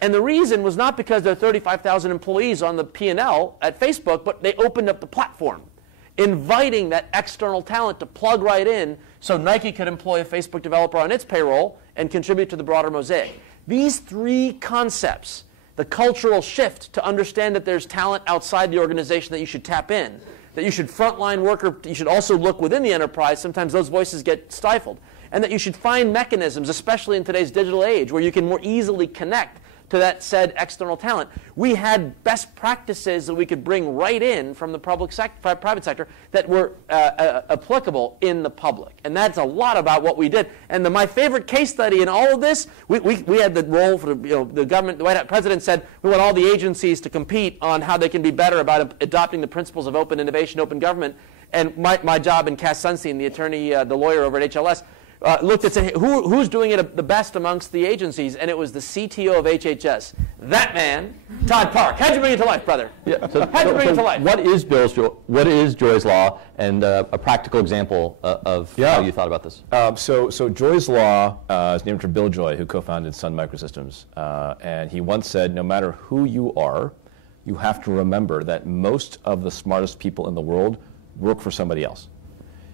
And the reason was not because there are 35,000 employees on the P&L at Facebook, but they opened up the platform, inviting that external talent to plug right in so Nike could employ a Facebook developer on its payroll and contribute to the broader mosaic. These three concepts, the cultural shift to understand that there's talent outside the organization that you should tap in, that you should frontline worker, you should also look within the enterprise, sometimes those voices get stifled, and that you should find mechanisms, especially in today's digital age, where you can more easily connect to that said external talent. We had best practices that we could bring right in from the private sector that were applicable in the public. And that's a lot about what we did. And my favorite case study in all of this, we had the role for the government, the White House president said, we want all the agencies to compete on how they can be better about adopting the principles of open innovation, open government. And my job, and Cass Sunstein, the attorney, the lawyer over at HLS, looked and said, who's doing it the best amongst the agencies? And it was the CTO of HHS. That man, Todd Park. How'd you bring it to life, brother? Yeah, How'd you bring it to life? What is Joy's Law, and a practical example of how you thought about this? So Joy's Law is named for Bill Joy, who co-founded Sun Microsystems. And he once said, no matter who you are, you have to remember that most of the smartest people in the world work for somebody else.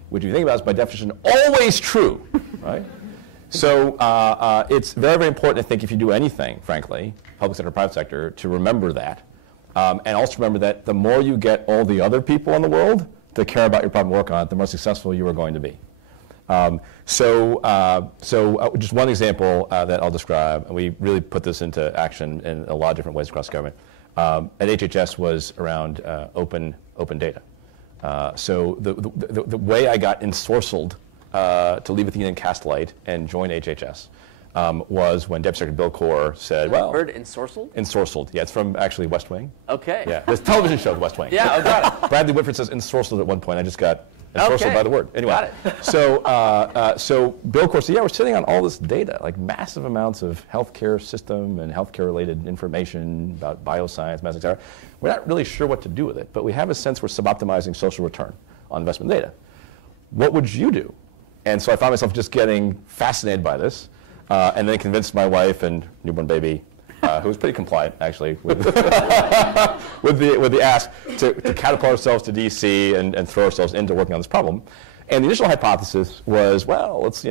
Which, if you think about it, is by definition always true, right? So it's very, very important, I think, if you do anything, frankly, public sector, private sector, to remember that. And also remember that the more you get all the other people in the world to care about your problem and work on it, the more successful you are going to be. So just one example that I'll describe, and we really put this into action in a lot of different ways across government, at HHS was around open data. So the way I got ensorcelled to leave Athena and Castlight and join HHS was when Deputy Secretary Bill Corr said, well... Heard ensorcelled? Ensorcelled. Yeah, it's from actually West Wing. Okay. Yeah, this television show, The West Wing. Yeah, I got it. Bradley Whitford says ensorcelled at one point. I just got ensorcelled by the word. Anyway, got it. So Bill Corr said, yeah, we're sitting on all this data, like massive amounts of healthcare system and healthcare-related information about bioscience, medicine, et cetera. We're not really sure what to do with it, but we have a sense we're suboptimizing social return on investment data. What would you do? And so I found myself just getting fascinated by this, and then convinced my wife and newborn baby, who was pretty compliant, actually, with the ask to catapult ourselves to DC and throw ourselves into working on this problem. And the initial hypothesis was, well, let's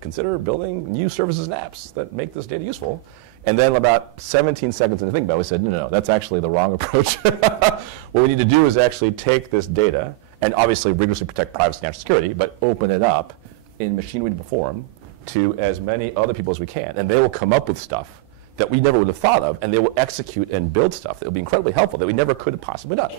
consider building new services and apps that make this data useful. And then about 17 seconds into thinking about it, we said, no, that's actually the wrong approach. What we need to do is actually take this data and obviously rigorously protect privacy and national security, but open it up in machine-readable form to as many other people as we can. And they will come up with stuff that we never would have thought of, and they will execute and build stuff that will be incredibly helpful that we never could have possibly done.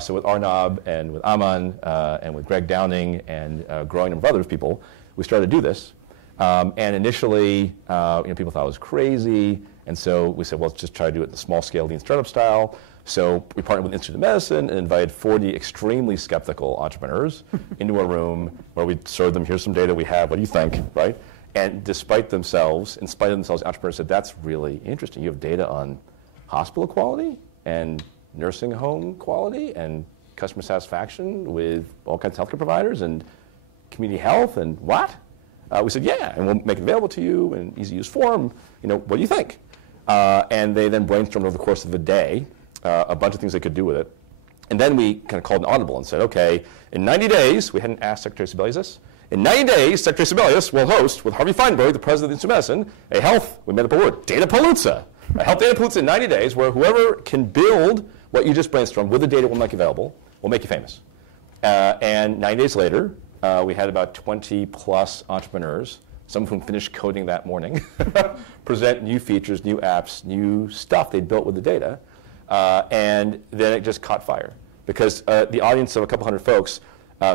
So with Arnab and with Aman and with Greg Downing and a growing number of other people, we started to do this. And initially, people thought it was crazy, and so we said, well, let's just try to do it in the small scale, lean startup style. So we partnered with the Institute of Medicine and invited 40 extremely skeptical entrepreneurs into a room where we showed them, here's some data we have, what do you think, right? And in spite of themselves, entrepreneurs said, that's really interesting. You have data on hospital quality and nursing home quality and customer satisfaction with all kinds of healthcare providers and community health and what? We said, yeah, and we'll make it available to you in easy use form. What do you think? And they then brainstormed over the course of the day a bunch of things they could do with it. And then we kind of called an audible and said, okay, in 90 days, we hadn't asked Secretary Sebelius this, in 90 days, Secretary Sebelius will host, with Harvey Feinberg, the president of the Institute of Medicine, we made up a word, Datapalooza. A health Datapalooza in 90 days, where whoever can build what you just brainstormed with the data we'll make available will make you famous. And 90 days later, we had about 20 plus entrepreneurs, some of whom finished coding that morning, present new features, new apps, new stuff they'd built with the data. And then it just caught fire. Because the audience of a couple hundred folks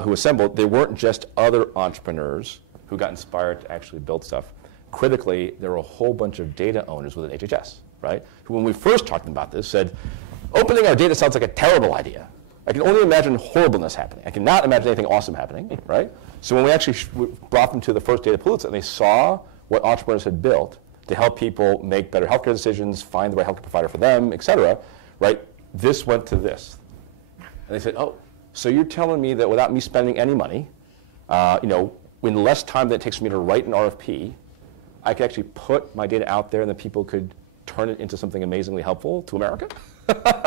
who assembled, they weren't just other entrepreneurs who got inspired to actually build stuff. Critically, there were a whole bunch of data owners within HHS, right? Who, when we first talked about this, said, opening our data sounds like a terrible idea. I can only imagine horribleness happening. I cannot imagine anything awesome happening, right? So when we actually brought them to the first Datapalooza and they saw what entrepreneurs had built to help people make better healthcare decisions, find the right healthcare provider for them, et cetera, right? This went to this. And they said, oh, so you're telling me that without me spending any money, in less time than it takes for me to write an RFP, I could actually put my data out there and then people could turn it into something amazingly helpful to America?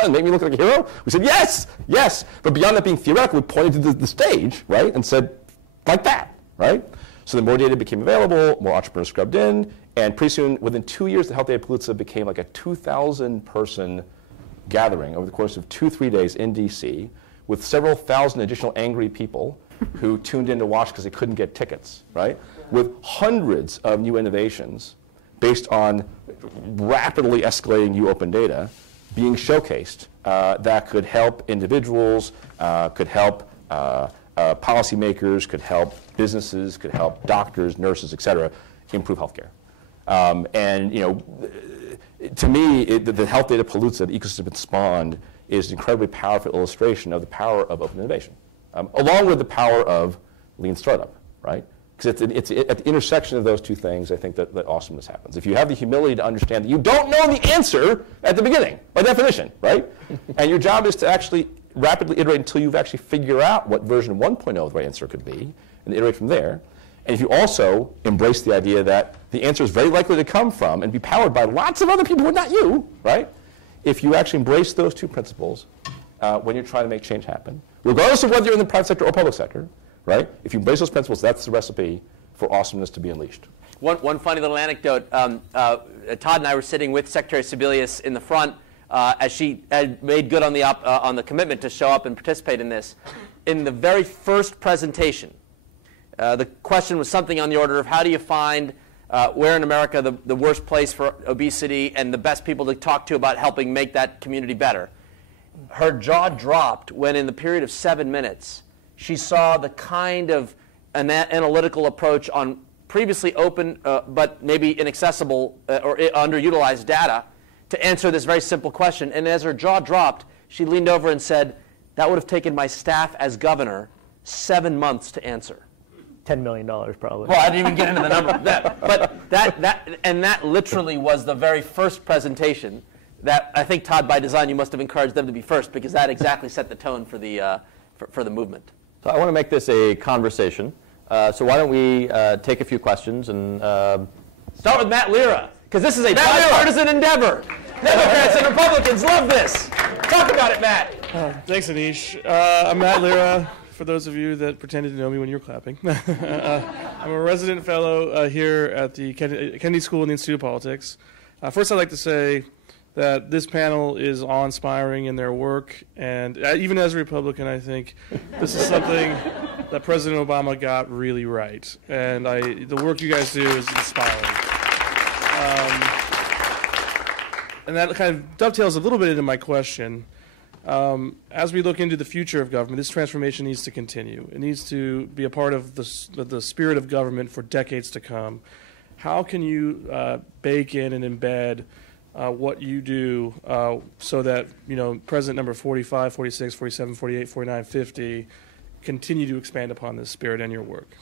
And make me look like a hero? We said, yes, yes. But beyond that being theoretical, we pointed to the stage, right, and said, like that, right? So the more data became available, more entrepreneurs scrubbed in, and pretty soon, within 2 years, the Health Datapalooza became like a 2,000-person gathering over the course of 2-3 days in DC, with several thousand additional angry people who tuned in to watch because they couldn't get tickets, right? With hundreds of new innovations based on rapidly escalating new open data being showcased that could help individuals, could help policymakers, could help businesses, could help doctors, nurses, et cetera, improve healthcare. To me, the Health Datapalooza, the ecosystem it spawned, is an incredibly powerful illustration of the power of open innovation, along with the power of lean startup, right? Because it's at the intersection of those two things, I think that awesomeness happens. If you have the humility to understand that you don't know the answer at the beginning, by definition, right? And your job is to actually rapidly iterate until you actually figure out what version 1.0 of the right answer could be, and iterate from there. And if you also embrace the idea that the answer is very likely to come from and be powered by lots of other people who are not you, right? If you actually embrace those two principles when you're trying to make change happen, regardless of whether you're in the private sector or public sector, right? If you embrace those principles, that's the recipe for awesomeness to be unleashed. One funny little anecdote. Todd and I were sitting with Secretary Sebelius in the front as she had made good on the commitment to show up and participate in this. In the very first presentation, the question was something on the order of how do you find where in America the worst place for obesity and the best people to talk to about helping make that community better. Her jaw dropped when in the period of 7 minutes, she saw the kind of analytical approach on previously open but maybe inaccessible or underutilized data to answer this very simple question. And as her jaw dropped, she leaned over and said, that would have taken my staff as governor 7 months to answer. $10 million probably. Well, I didn't even get into the number of that. But that literally was the very first presentation that I think, Todd, by design, you must have encouraged them to be first, because that exactly set the tone for the movement. So I want to make this a conversation. So why don't we take a few questions and start with Matt Lira, because this is a bipartisan endeavor. Democrats and Republicans love this. Talk about it, Matt. Thanks, Aneesh. I'm Matt Lira, for those of you that pretended to know me when you were clapping. I'm a resident fellow here at the Kennedy School and the Institute of Politics. First, I'd like to say that this panel is awe-inspiring in their work, and even as a Republican, I think this is something that President Obama got really right, and the work you guys do is inspiring. And that kind of dovetails a little bit into my question. As we look into the future of government, this transformation needs to continue. It needs to be a part of the spirit of government for decades to come. How can you bake in and embed what you do so that, President number 45, 46, 47, 48, 49, 50 continue to expand upon this spirit and your work?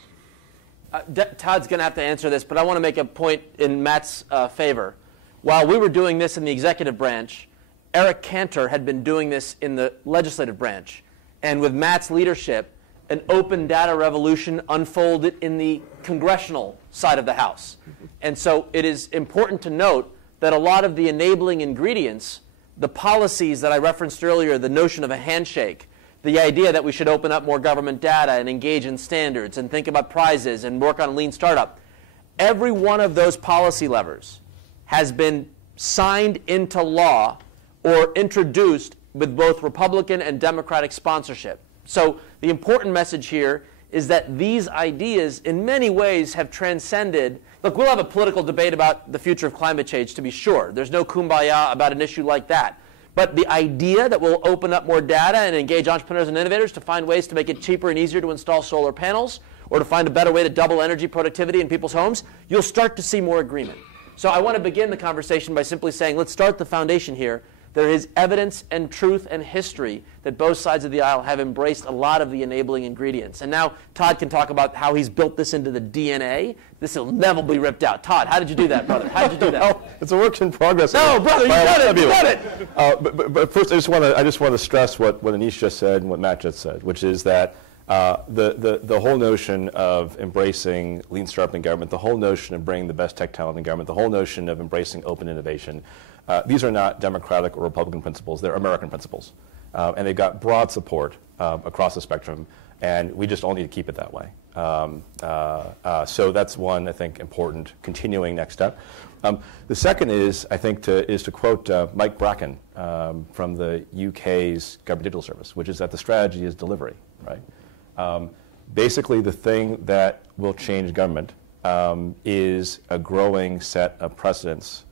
Todd's going to have to answer this, but I want to make a point in Matt's favor. While we were doing this in the executive branch, Eric Cantor had been doing this in the legislative branch. And with Matt's leadership, an open data revolution unfolded in the congressional side of the House. And so it is important to note that a lot of the enabling ingredients, the policies that I referenced earlier, the notion of a handshake, the idea that we should open up more government data and engage in standards and think about prizes and work on lean startup, every one of those policy levers has been signed into law or introduced with both Republican and Democratic sponsorship. So the important message here is that these ideas in many ways have transcended. Look, we'll have a political debate about the future of climate change, to be sure. There's no kumbaya about an issue like that. But the idea that we'll open up more data and engage entrepreneurs and innovators to find ways to make it cheaper and easier to install solar panels, or to find a better way to double energy productivity in people's homes, you'll start to see more agreement. So I want to begin the conversation by simply saying, let's start the foundation here. There is evidence and truth and history that both sides of the aisle have embraced a lot of the enabling ingredients. And now Todd can talk about how he's built this into the DNA. This will never be ripped out. Todd, how did you do that, brother? How did you do that? Well, it's a work in progress. No, brother, you got it. You got it. But first, I just want to stress what Aneesh just said and what Matt just said, which is that the whole notion of embracing lean startup in government, the whole notion of bringing the best tech talent in government, the whole notion of embracing open innovation, these are not Democratic or Republican principles. They're American principles. And they've got broad support across the spectrum, and we just all need to keep it that way. So that's one, I think, important continuing next step. The second is, I think, to quote Mike Bracken from the UK's Government Digital Service, which is that the strategy is delivery, right? Basically, the thing that will change government is a growing set of precedents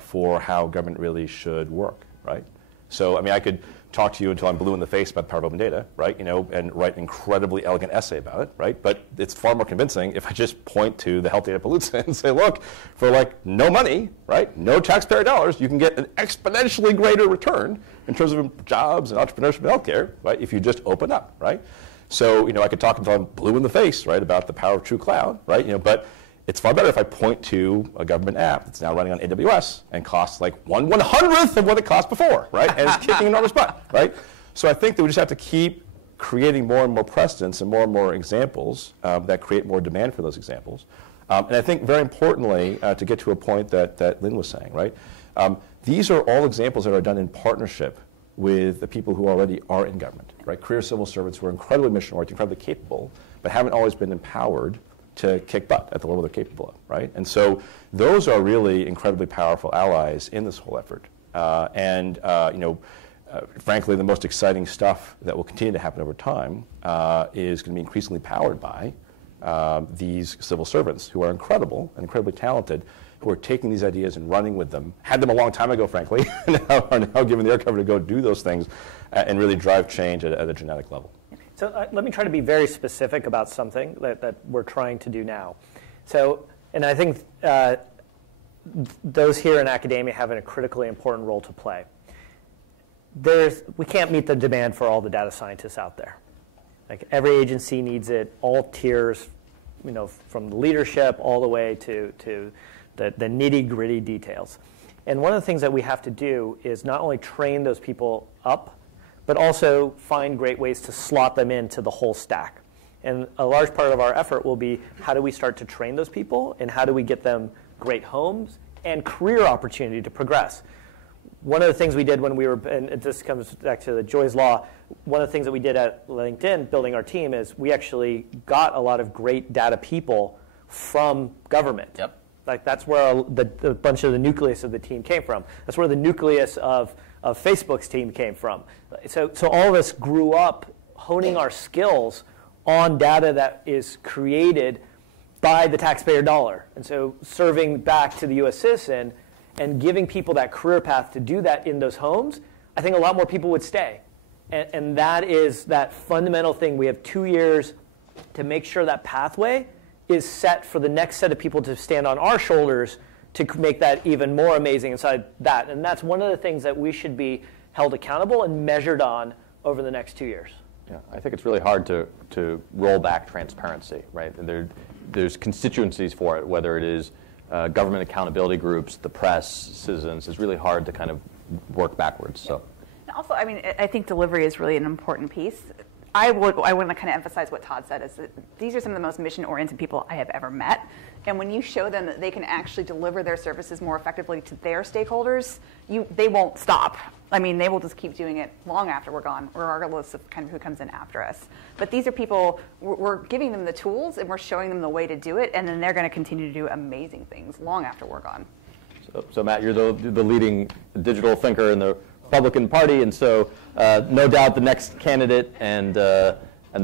for how government really should work, right? So, I mean, I could talk to you until I'm blue in the face about the power of open data, right? And write an incredibly elegant essay about it, right? But it's far more convincing if I just point to the health data pollutes and say, look, for like no money, right? No taxpayer dollars, you can get an exponentially greater return in terms of jobs and entrepreneurship and healthcare, right? If you just open up, right? So, I could talk until I'm blue in the face, right, about the power of true cloud, right? But it's far better if I point to a government app that's now running on AWS and costs like 1/100th of what it cost before, right? And it's kicking enormous butt, right? So I think that we just have to keep creating more and more precedents and more examples that create more demand for those examples. And I think very importantly, to get to a point that Lynn was saying, right? These are all examples that are done in partnership with the people who already are in government, right? Career civil servants who are incredibly mission-oriented, incredibly capable, but haven't always been empowered to kick butt at the level they're capable of, right? And so those are really incredibly powerful allies in this whole effort. Frankly, the most exciting stuff that will continue to happen over time is going to be increasingly powered by these civil servants who are incredible and incredibly talented, who are taking these ideas and running with them, had them a long time ago, frankly, and are now given the air cover to go do those things and really drive change at a genetic level. So let me try to be very specific about something that we're trying to do now. So, and I think those here in academia have a critically important role to play. We can't meet the demand for all the data scientists out there. Like every agency needs it, all tiers, from the leadership all the way to the nitty-gritty details. And one of the things that we have to do is not only train those people up, but also find great ways to slot them into the whole stack. And a large part of our effort will be how do we start to train those people and how do we get them great homes and career opportunity to progress. One of the things we did when we were, and this comes back to the Joy's Law, one of the things that we did at LinkedIn building our team is we actually got a lot of great data people from government. Yep. Like that's where the bunch of the nucleus of the team came from. That's where the nucleus of Facebook's team came from. So all of us grew up honing our skills on data that is created by the taxpayer dollar. And so serving back to the US citizen and giving people that career path to do that in those homes, I think a lot more people would stay. And that is that fundamental thing. We have 2 years to make sure that pathway is set for the next set of people to stand on our shoulders to make that even more amazing inside that. And that's one of the things that we should be held accountable and measured on over the next 2 years. Yeah, I think it's really hard to roll back transparency, right? There's constituencies for it, whether it is government accountability groups, the press, citizens. It's really hard to kind of work backwards. So. Also, I mean, I think delivery is really an important piece. I want to kind of emphasize what Todd said, is that these are some of the most mission-oriented people I have ever met. And when you show them that they can actually deliver their services more effectively to their stakeholders, they won't stop. I mean, they will just keep doing it long after we're gone, regardless of kind of who comes in after us. But these are people, we're giving them the tools and we're showing them the way to do it, and then they're going to continue to do amazing things long after we're gone. So Matt, you're the leading digital thinker in the Republican Party, and so no doubt the next candidate and the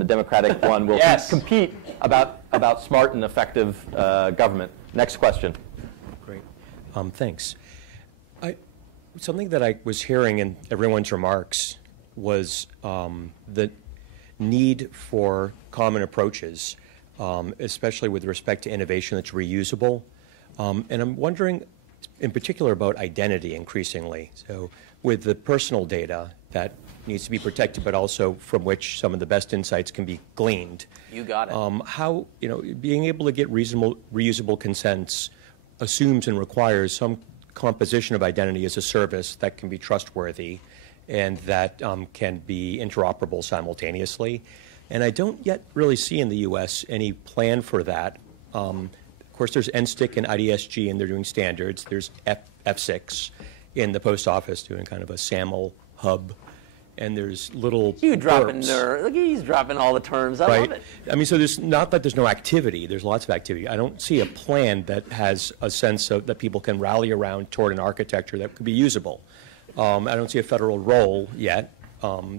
Democratic one will compete about smart and effective government. Next question. Great. Thanks. Something that I was hearing in everyone's remarks was the need for common approaches, especially with respect to innovation that's reusable. And I'm wondering in particular about identity increasingly. So with the personal data that needs to be protected, but also from which some of the best insights can be gleaned. You got it. How, being able to get reusable consents assumes and requires some composition of identity as a service that can be trustworthy and that can be interoperable simultaneously. And I don't yet really see in the US any plan for that. Of course, there's NSTIC and IDSG, and they're doing standards. There's F6 in the post office doing kind of a SAML hub. And there's little he's dropping all the terms. I love it. I mean, so there's not that there's no activity. There's lots of activity. I don't see a plan that has a sense of that people can rally around toward an architecture that could be usable. I don't see a federal role yet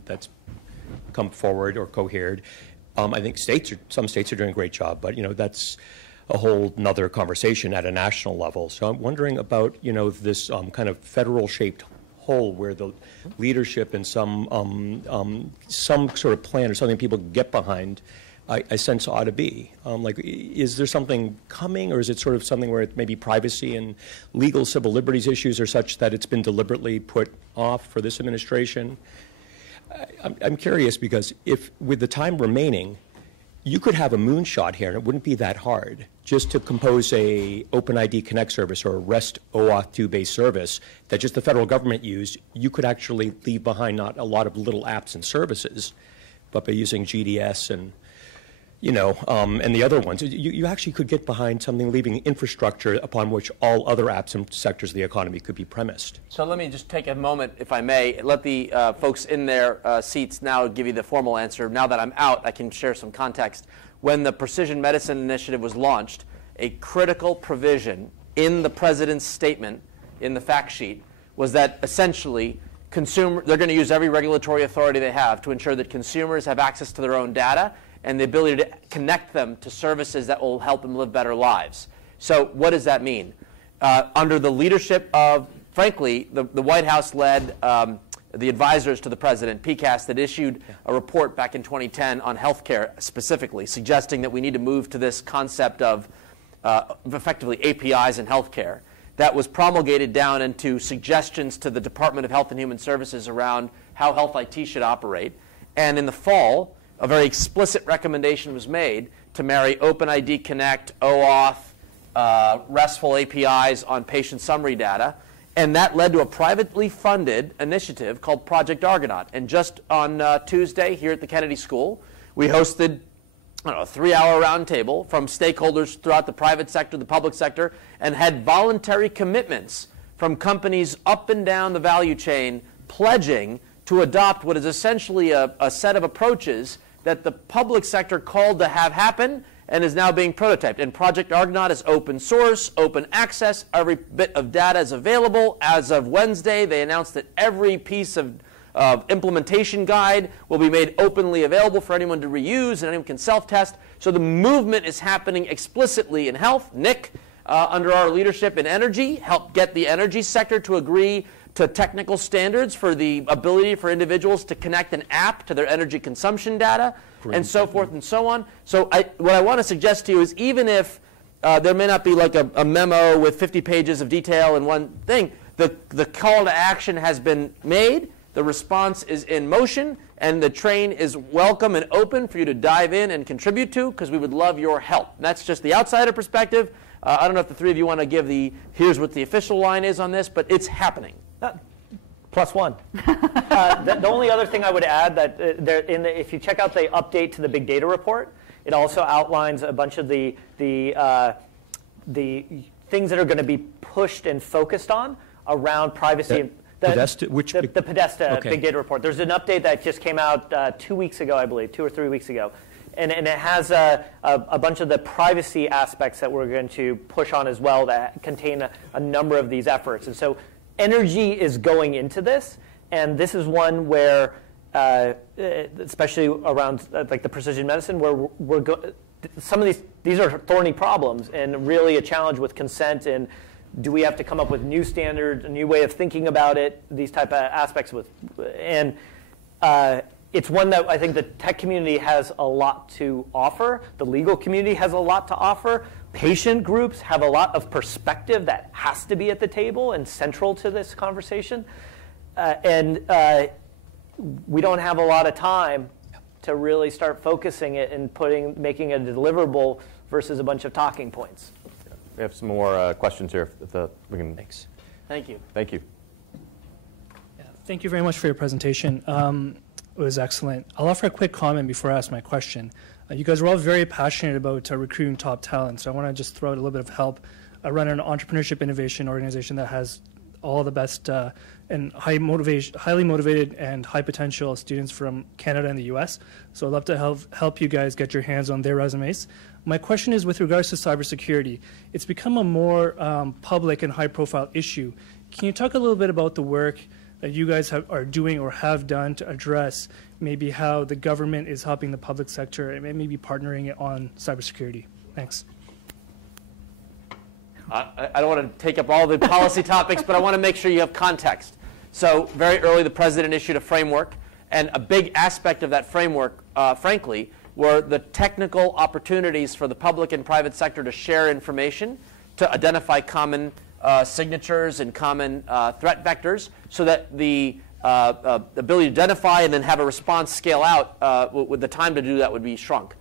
that's come forward or cohered. I think some states are doing a great job, but that's a whole nother conversation at a national level. So I'm wondering about this kind of federal-shaped whole where the leadership and some sort of plan or something people get behind, I sense ought to be. Is there something coming, or is it sort of something where it maybe privacy and legal civil liberties issues are such that it's been deliberately put off for this administration? I'm curious because if, with the time remaining, you could have a moonshot here, and it wouldn't be that hard, just to compose a OpenID Connect service or a REST OAuth 2-based service that just the federal government used. You could actually leave behind not a lot of little apps and services, but by using GDS and and the other ones, you actually could get behind something leaving infrastructure upon which all other apps and sectors of the economy could be premised. So let me just take a moment, if I may, let the folks in their seats now give you the formal answer. Now that I'm out, I can share some context. When the Precision Medicine Initiative was launched, a critical provision in the president's statement, in the fact sheet, was that essentially they're going to use every regulatory authority they have to ensure that consumers have access to their own data and the ability to connect them to services that will help them live better lives. So what does that mean? Under the leadership of, frankly, the White House led the advisors to the president, PCAST, that issued a report back in 2010 on healthcare specifically, suggesting that we need to move to this concept of effectively APIs in healthcare, that was promulgated down into suggestions to the Department of Health and Human Services around how health IT should operate. And in the fall, a very explicit recommendation was made to marry OpenID Connect, OAuth, RESTful APIs on patient summary data. And that led to a privately funded initiative called Project Argonaut. And just on Tuesday here at the Kennedy School, we hosted a 3-hour roundtable from stakeholders throughout the private sector, the public sector, and had voluntary commitments from companies up and down the value chain pledging to adopt what is essentially a set of approaches that the public sector called to have happen and is now being prototyped. And Project Argonaut is open source, open access. Every bit of data is available. As of Wednesday, they announced that every piece of implementation guide will be made openly available for anyone to reuse, and anyone can self-test. So the movement is happening explicitly in health. Nick, under our leadership in energy, helped get the energy sector to agree to technical standards for the ability for individuals to connect an app to their energy consumption data, and so forth and so on. So what I want to suggest to you is, even if there may not be like a memo with 50 pages of detail in one thing, the call to action has been made. The response is in motion, and the train is welcome and open for you to dive in and contribute to, because we would love your help. And that's just the outsider perspective. I don't know if the three of you want to give here's what the official line is on this, but it's happening. +1. The only other thing I would add, that if you check out the update to the big data report, it also outlines a bunch of the things that are going to be pushed and focused on around privacy. The Podesta Big Data Report. There's an update that just came out 2 weeks ago, I believe, 2 or 3 weeks ago. And it has a bunch of the privacy aspects that we're going to push on as well that contain a number of these efforts. And so energy is going into this. And this is one where, especially around like the precision medicine, where some of these are thorny problems and really a challenge with consent, and do we have to come up with new standards, a new way of thinking about it, these type of aspects and it's one that I think the tech community has a lot to offer. The legal community has a lot to offer. Patient groups have a lot of perspective that has to be at the table and central to this conversation. We don't have a lot of time to really start focusing it and making it a deliverable versus a bunch of talking points. We have some more questions here. We can. Thanks. Thank you. Thank you. Yeah, thank you very much for your presentation. It was excellent. I'll offer a quick comment before I ask my question. You guys are all very passionate about recruiting top talent, so I want to just throw out a little bit of help. I run an entrepreneurship innovation organization that has all the best and highly motivated and high potential students from Canada and the US. So I'd love to help you guys get your hands on their resumes. My question is with regards to cybersecurity. It's become a more public and high-profile issue. Can you talk a little bit about the work that you guys are doing or have done to address maybe how the government is helping the public sector and maybe partnering it on cybersecurity? Thanks. I don't want to take up all the policy topics, but I want to make sure you have context. So very early, the president issued a framework, and a big aspect of that framework, frankly, were the technical opportunities for the public and private sector to share information, to identify common signatures and common threat vectors, so that the ability to identify and then have a response scale out, with the time to do that would be shrunk.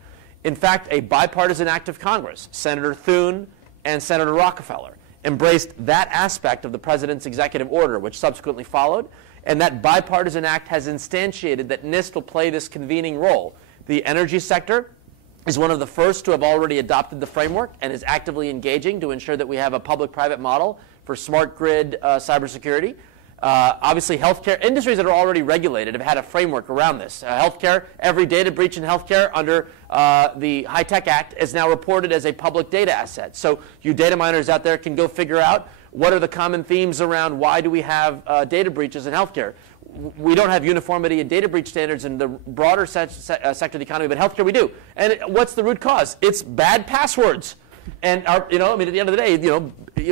In fact, a bipartisan act of Congress, Senator Thune and Senator Rockefeller, embraced that aspect of the president's executive order, which subsequently followed. And that bipartisan act has instantiated that NIST will play this convening role. The energy sector is one of the first to have already adopted the framework and is actively engaging to ensure that we have a public-private model for smart grid cybersecurity. Obviously, healthcare industries that are already regulated have had a framework around this. Healthcare, every data breach in healthcare under the High-Tech Act is now reported as a public data asset. So you data miners out there can go figure out what are the common themes around why do we have data breaches in healthcare. We don't have uniformity in data breach standards in the broader sector of the economy, but healthcare we do. And what's the root cause? It's bad passwords. And at the end of the day,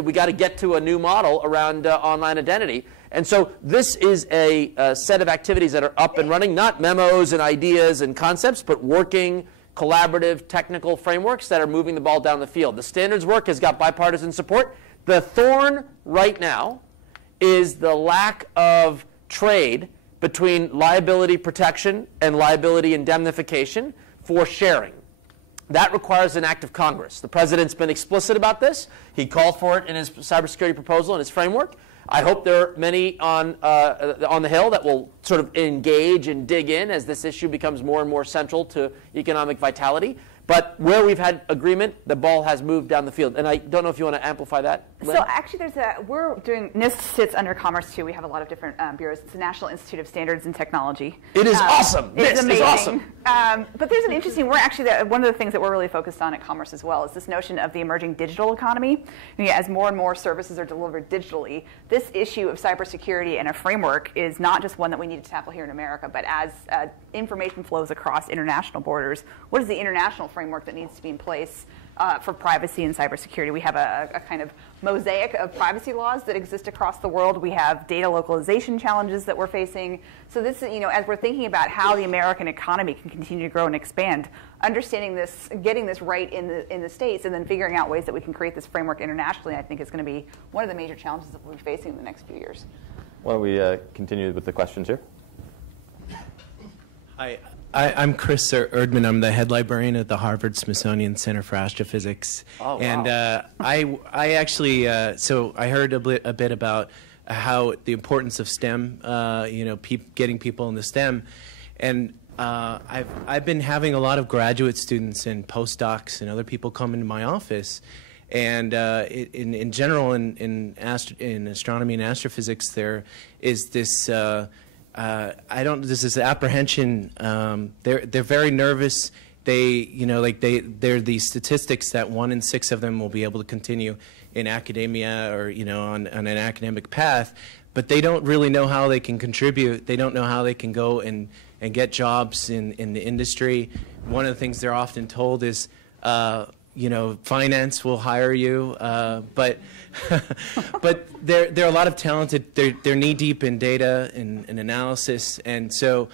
we got to get to a new model around online identity. And so this is a set of activities that are up and running, not memos and ideas and concepts, but working collaborative, technical frameworks that are moving the ball down the field. The standards work has got bipartisan support. The thorn right now is the lack of trade between liability protection and liability indemnification for sharing. That requires an act of Congress. The president's been explicit about this. He called for it in his cybersecurity proposal and his framework. I hope there are many on the Hill that will sort of engage and dig in as this issue becomes more and more central to economic vitality. But where we've had agreement, the ball has moved down the field. And I don't know if you want to amplify that, Lynn? So actually, we're doing, NIST sits under Commerce too. We have a lot of different bureaus. It's the National Institute of Standards and Technology. It is awesome. It's NIST is awesome. But there's an interesting, one of the things that we're really focused on at Commerce as well is this notion of the emerging digital economy. As more and more services are delivered digitally, this issue of cybersecurity and a framework is not just one that we need to tackle here in America, but as information flows across international borders, what is the international framework that needs to be in place for privacy and cybersecurity? We have a kind of mosaic of privacy laws that exist across the world. We have data localization challenges that we're facing. So this, as we're thinking about how the American economy can continue to grow and expand, understanding this, getting this right in the States, and then figuring out ways that we can create this framework internationally, I think is going to be one of the major challenges that we'll be facing in the next few years. Why don't we continue with the questions here? Hi, I'm Chris Erdman. I'm the head librarian at the Harvard-Smithsonian Center for Astrophysics. Oh, wow. And I actually, so I heard a bit about how the importance of STEM, getting people into STEM. And I've been having a lot of graduate students and postdocs and other people come into my office. And in general, in astronomy and astrophysics, there is this there's this apprehension. They're very nervous. They're these statistics that 1 in 6 of them will be able to continue in academia or on an academic path, but they don't really know how they can contribute. They don't know how they can go and get jobs in the industry. One of the things they're often told is, finance will hire you, but but there are a lot of talented. They're knee deep in data and analysis, and so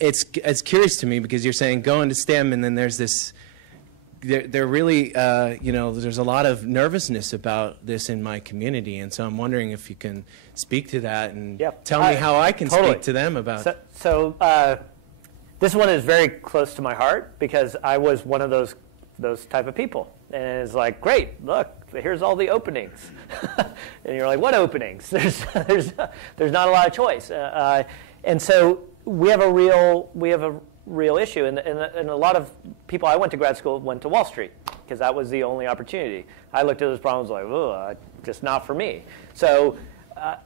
it's curious to me because you're saying go into STEM, and then there's this. There really there's a lot of nervousness about this in my community, and so I'm wondering if you can speak to that and tell me how I can speak to them about. So this one is very close to my heart because I was one of those type of people. And it's like, great, look, here's all the openings. And you're like, what openings? There's not a lot of choice. And so we have a real issue. And a lot of people I went to grad school went to Wall Street because that was the only opportunity. I looked at those problems like, oh, just not for me. So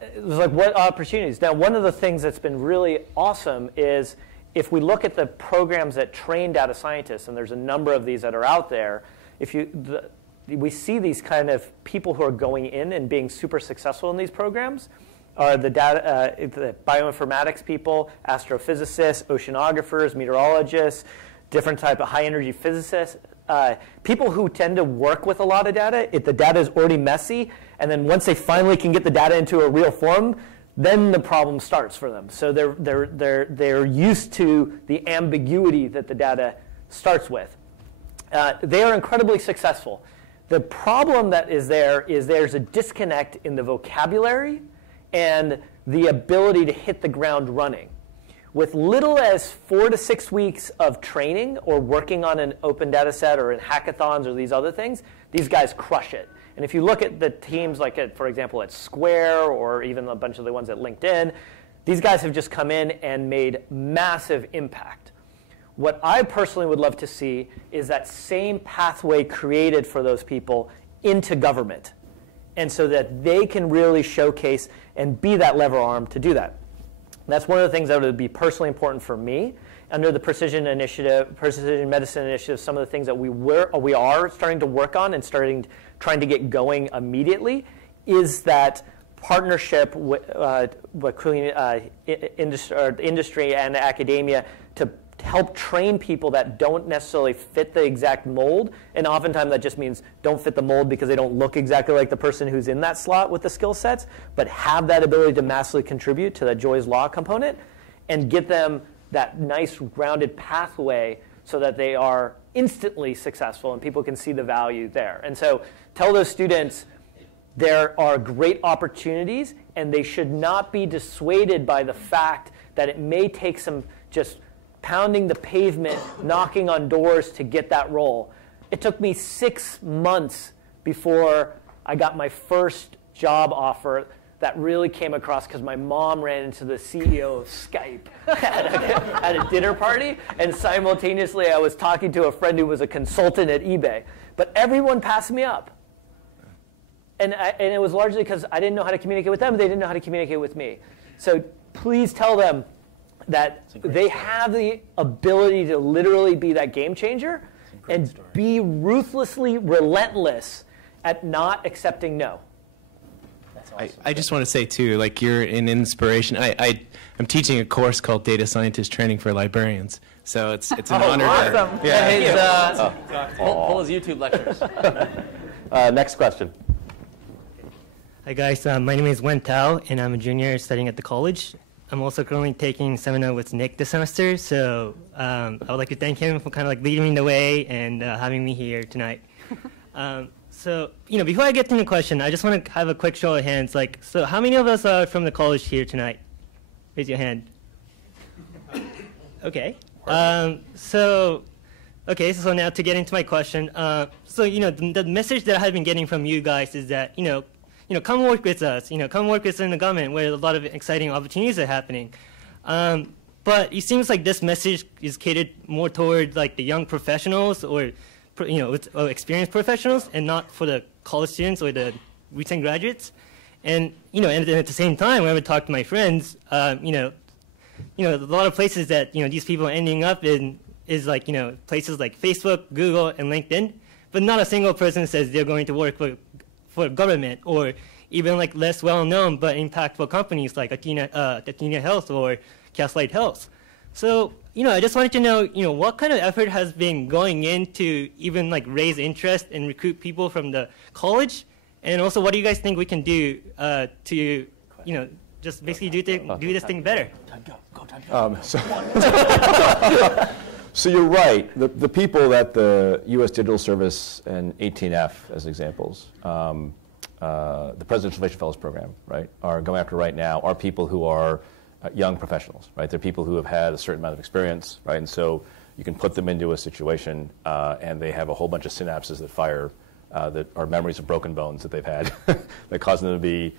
it was like, what opportunities? Now, one of the things that's been really awesome is if we look at the programs that train data scientists, and there's a number of these that are out there, we see these kind of people who are going in and being super successful in these programs are the bioinformatics people, astrophysicists, oceanographers, meteorologists, different type of high-energy physicists, people who tend to work with a lot of data. If the data is already messy, and then once they finally can get the data into a real form, then the problem starts for them. So they're used to the ambiguity that the data starts with. They are incredibly successful. The problem that is there's a disconnect in the vocabulary and the ability to hit the ground running. With little as 4 to 6 weeks of training or working on an open data set or in hackathons or these other things, these guys crush it. And if you look at the teams like, for example, at Square or even a bunch of the ones at LinkedIn, these guys have just come in and made massive impact. What I personally would love to see is that same pathway created for those people into government, and so that they can really showcase and be that lever arm to do that. That's one of the things that would be personally important for me. Under the Precision Medicine Initiative, some of the things that we are starting to work on and trying to get going immediately is that partnership between industry and academia to help train people that don't necessarily fit the exact mold. And oftentimes that just means don't fit the mold because they don't look exactly like the person who's in that slot with the skill sets, but have that ability to massively contribute to that Joy's Law component and get them that nice rounded pathway so that they are instantly successful and people can see the value there. And so tell those students there are great opportunities and they should not be dissuaded by the fact that it may take some just pounding the pavement, knocking on doors to get that role. It took me 6 months before I got my first job offer that really came across because my mom ran into the CEO of Skype at a dinner party, and simultaneously I was talking to a friend who was a consultant at eBay. But everyone passed me up. And it was largely because I didn't know how to communicate with them, they didn't know how to communicate with me. So please tell them that they have the ability to literally be that game changer and be ruthlessly relentless at not accepting no. I just want to say, too, like, you're an inspiration. I'm teaching a course called Data Scientist Training for Librarians. So it's an honor. Awesome. Pull his YouTube lectures. Next question. Hi guys, my name is Wen Tao, and I'm a junior studying at the college. I'm also currently taking seminar with Nick this semester, so I would like to thank him for kind of like leading me the way and having me here tonight. So, before I get to the question, I just want to have a quick show of hands. So how many of us are from the college here tonight? Raise your hand. Okay. So now to get into my question. The message that I've been getting from you guys is that, come work with us. Come work with us in the government where a lot of exciting opportunities are happening. But it seems like this message is catered more toward like the young professionals or experienced professionals, and not for the college students or the recent graduates. And and at the same time, when I would talk to my friends, a lot of places that these people are ending up in is like places like Facebook, Google, and LinkedIn, but not a single person says they're going to work for government or even like less well-known but impactful companies like Athena Health or Gaslight Health. So, I just wanted to know, what kind of effort has been going into even like raise interest and recruit people from the college? And also, what do you guys think we can do to, just basically do this thing better? So you're right. The people that the U.S. Digital Service and 18F, as examples, the Presidential Innovation Fellows Program, right, are going after right now are people who are young professionals, right? They're people who have had a certain amount of experience, right? And so you can put them into a situation and they have a whole bunch of synapses that fire that are memories of broken bones that they've had that cause them to be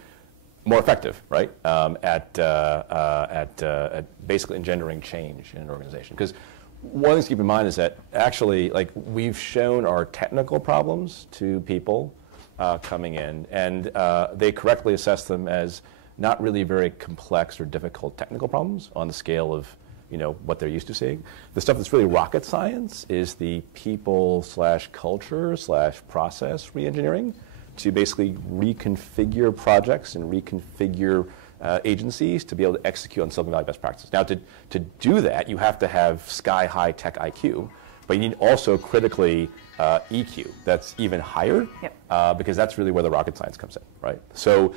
more effective, right? At basically engendering change in an organization. Because one thing to keep in mind is that actually, like, we've shown our technical problems to people coming in, and they correctly assess them as not really very complex or difficult technical problems on the scale of what they're used to seeing. The stuff that's really rocket science is the people/culture/process re-engineering to basically reconfigure projects and reconfigure agencies to be able to execute on Silicon Valley best practices. Now, to do that, you have to have sky-high tech IQ, but you need also critically EQ that's even higher, because that's really where the rocket science comes in, right? So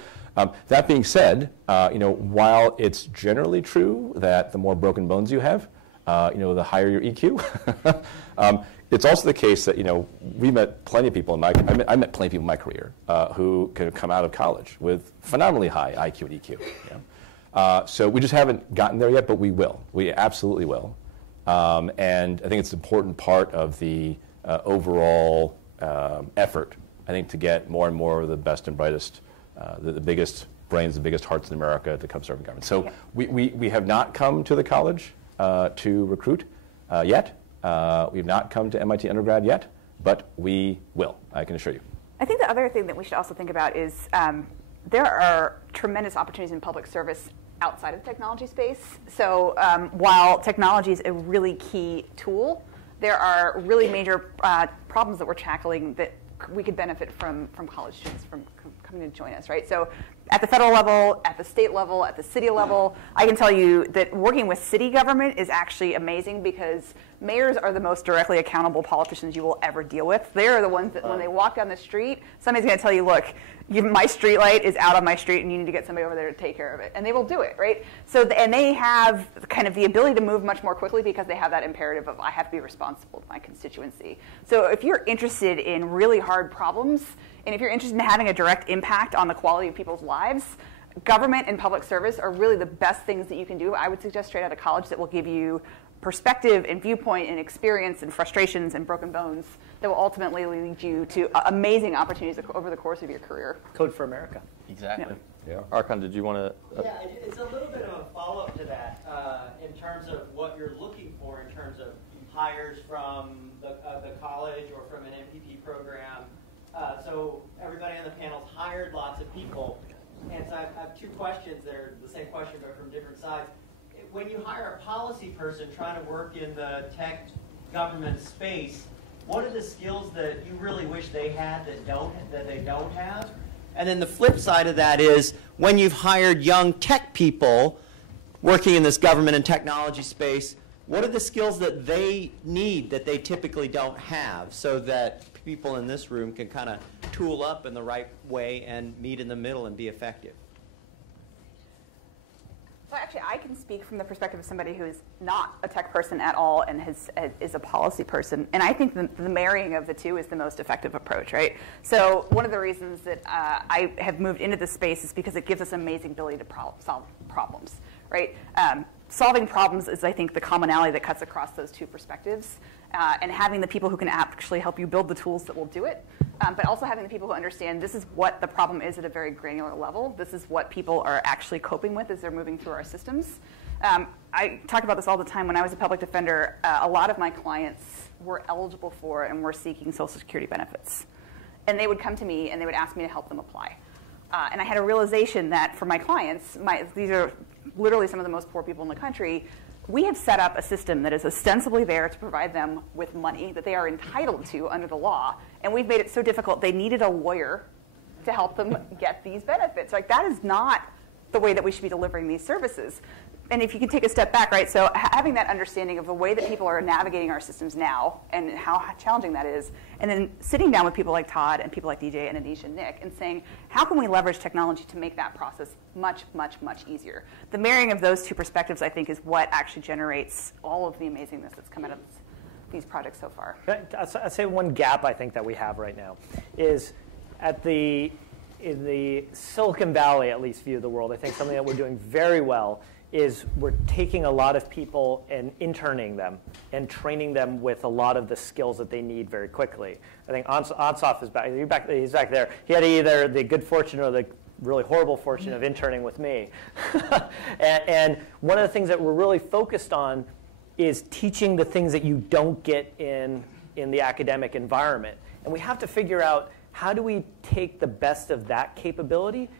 that being said, while it's generally true that the more broken bones you have, the higher your EQ, it's also the case that we met plenty of people I met plenty of people in my career who could come out of college with phenomenally high IQ and EQ. So we just haven't gotten there yet, but we will. We absolutely will. And I think it's an important part of the overall effort, I think, to get more and more of the best and brightest, the biggest brains, the biggest hearts in America to come serve in government. So we have not come to the college to recruit yet. We have not come to MIT undergrad yet, but we will, I can assure you. I think the other thing that we should also think about is there are tremendous opportunities in public service outside of the technology space. So while technology is a really key tool, there are really major problems that we're tackling that we could benefit from college students from coming to join us, right? So at the federal level, at the state level, at the city level. I can tell you that working with city government is actually amazing because mayors are the most directly accountable politicians you will ever deal with. They're the ones that when they walk down the street, somebody's going to tell you, look, my street light is out on my street and you need to get somebody over there to take care of it. And they will do it, right? So, and they have kind of the ability to move much more quickly because they have that imperative of I have to be responsible to my constituency. So if you're interested in really hard problems, and if you're interested in having a direct impact on the quality of people's lives, government and public service are really the best things that you can do. I would suggest straight out of college that will give you perspective and viewpoint and experience and frustrations and broken bones that will ultimately lead you to amazing opportunities over the course of your career. Code for America. Exactly. Yeah. Archon, did you want to? Yeah, it's a little bit of a follow-up to that in terms of what you're looking for in terms of hires from the college or from an MPP program. So everybody on the panel's hired lots of people. And so I have two questions. They're the same question but from different sides. When you hire a policy person trying to work in the tech government space, what are the skills that you really wish they had that they don't have? And then the flip side of that is when you've hired young tech people working in this government and technology space, what are the skills that they need that they typically don't have so that people in this room can kind of tool up in the right way and meet in the middle and be effective? So actually, I can speak from the perspective of somebody who is not a tech person at all and is a policy person. And I think the marrying of the two is the most effective approach, right? So one of the reasons that I have moved into this space is because it gives us an amazing ability to solve problems, right? Solving problems is, I think, the commonality that cuts across those two perspectives. And having the people who can actually help you build the tools that will do it, but also having the people who understand this is what the problem is at a very granular level. This is what people are actually coping with as they're moving through our systems. I talk about this all the time. When I was a public defender, a lot of my clients were eligible for and were seeking Social Security benefits. And they would come to me and they would ask me to help them apply. And I had a realization that for my clients, these are literally some of the most poor people in the country, we have set up a system that is ostensibly there to provide them with money that they are entitled to under the law, and we've made it so difficult they needed a lawyer to help them get these benefits. Like, that is not the way that we should be delivering these services. And if you can take a step back, right, so having that understanding of the way that people are navigating our systems now and how challenging that is, and then sitting down with people like Todd and people like DJ and Aneesh and Nick and saying, how can we leverage technology to make that process much, much, much easier? The marrying of those two perspectives, I think, is what actually generates all of the amazingness that's come out of these projects so far. I'd say one gap I think that we have right now is in the Silicon Valley, at least, view of the world. I think something that we're doing very well is we're taking a lot of people and interning them and training them with a lot of the skills that they need very quickly. I think Ansaf is back. He's back there. He had either the good fortune or the really horrible fortune of interning with me. and one of the things that we're really focused on is teaching the things that you don't get in the academic environment. And we have to figure out, how do we take the best of that capability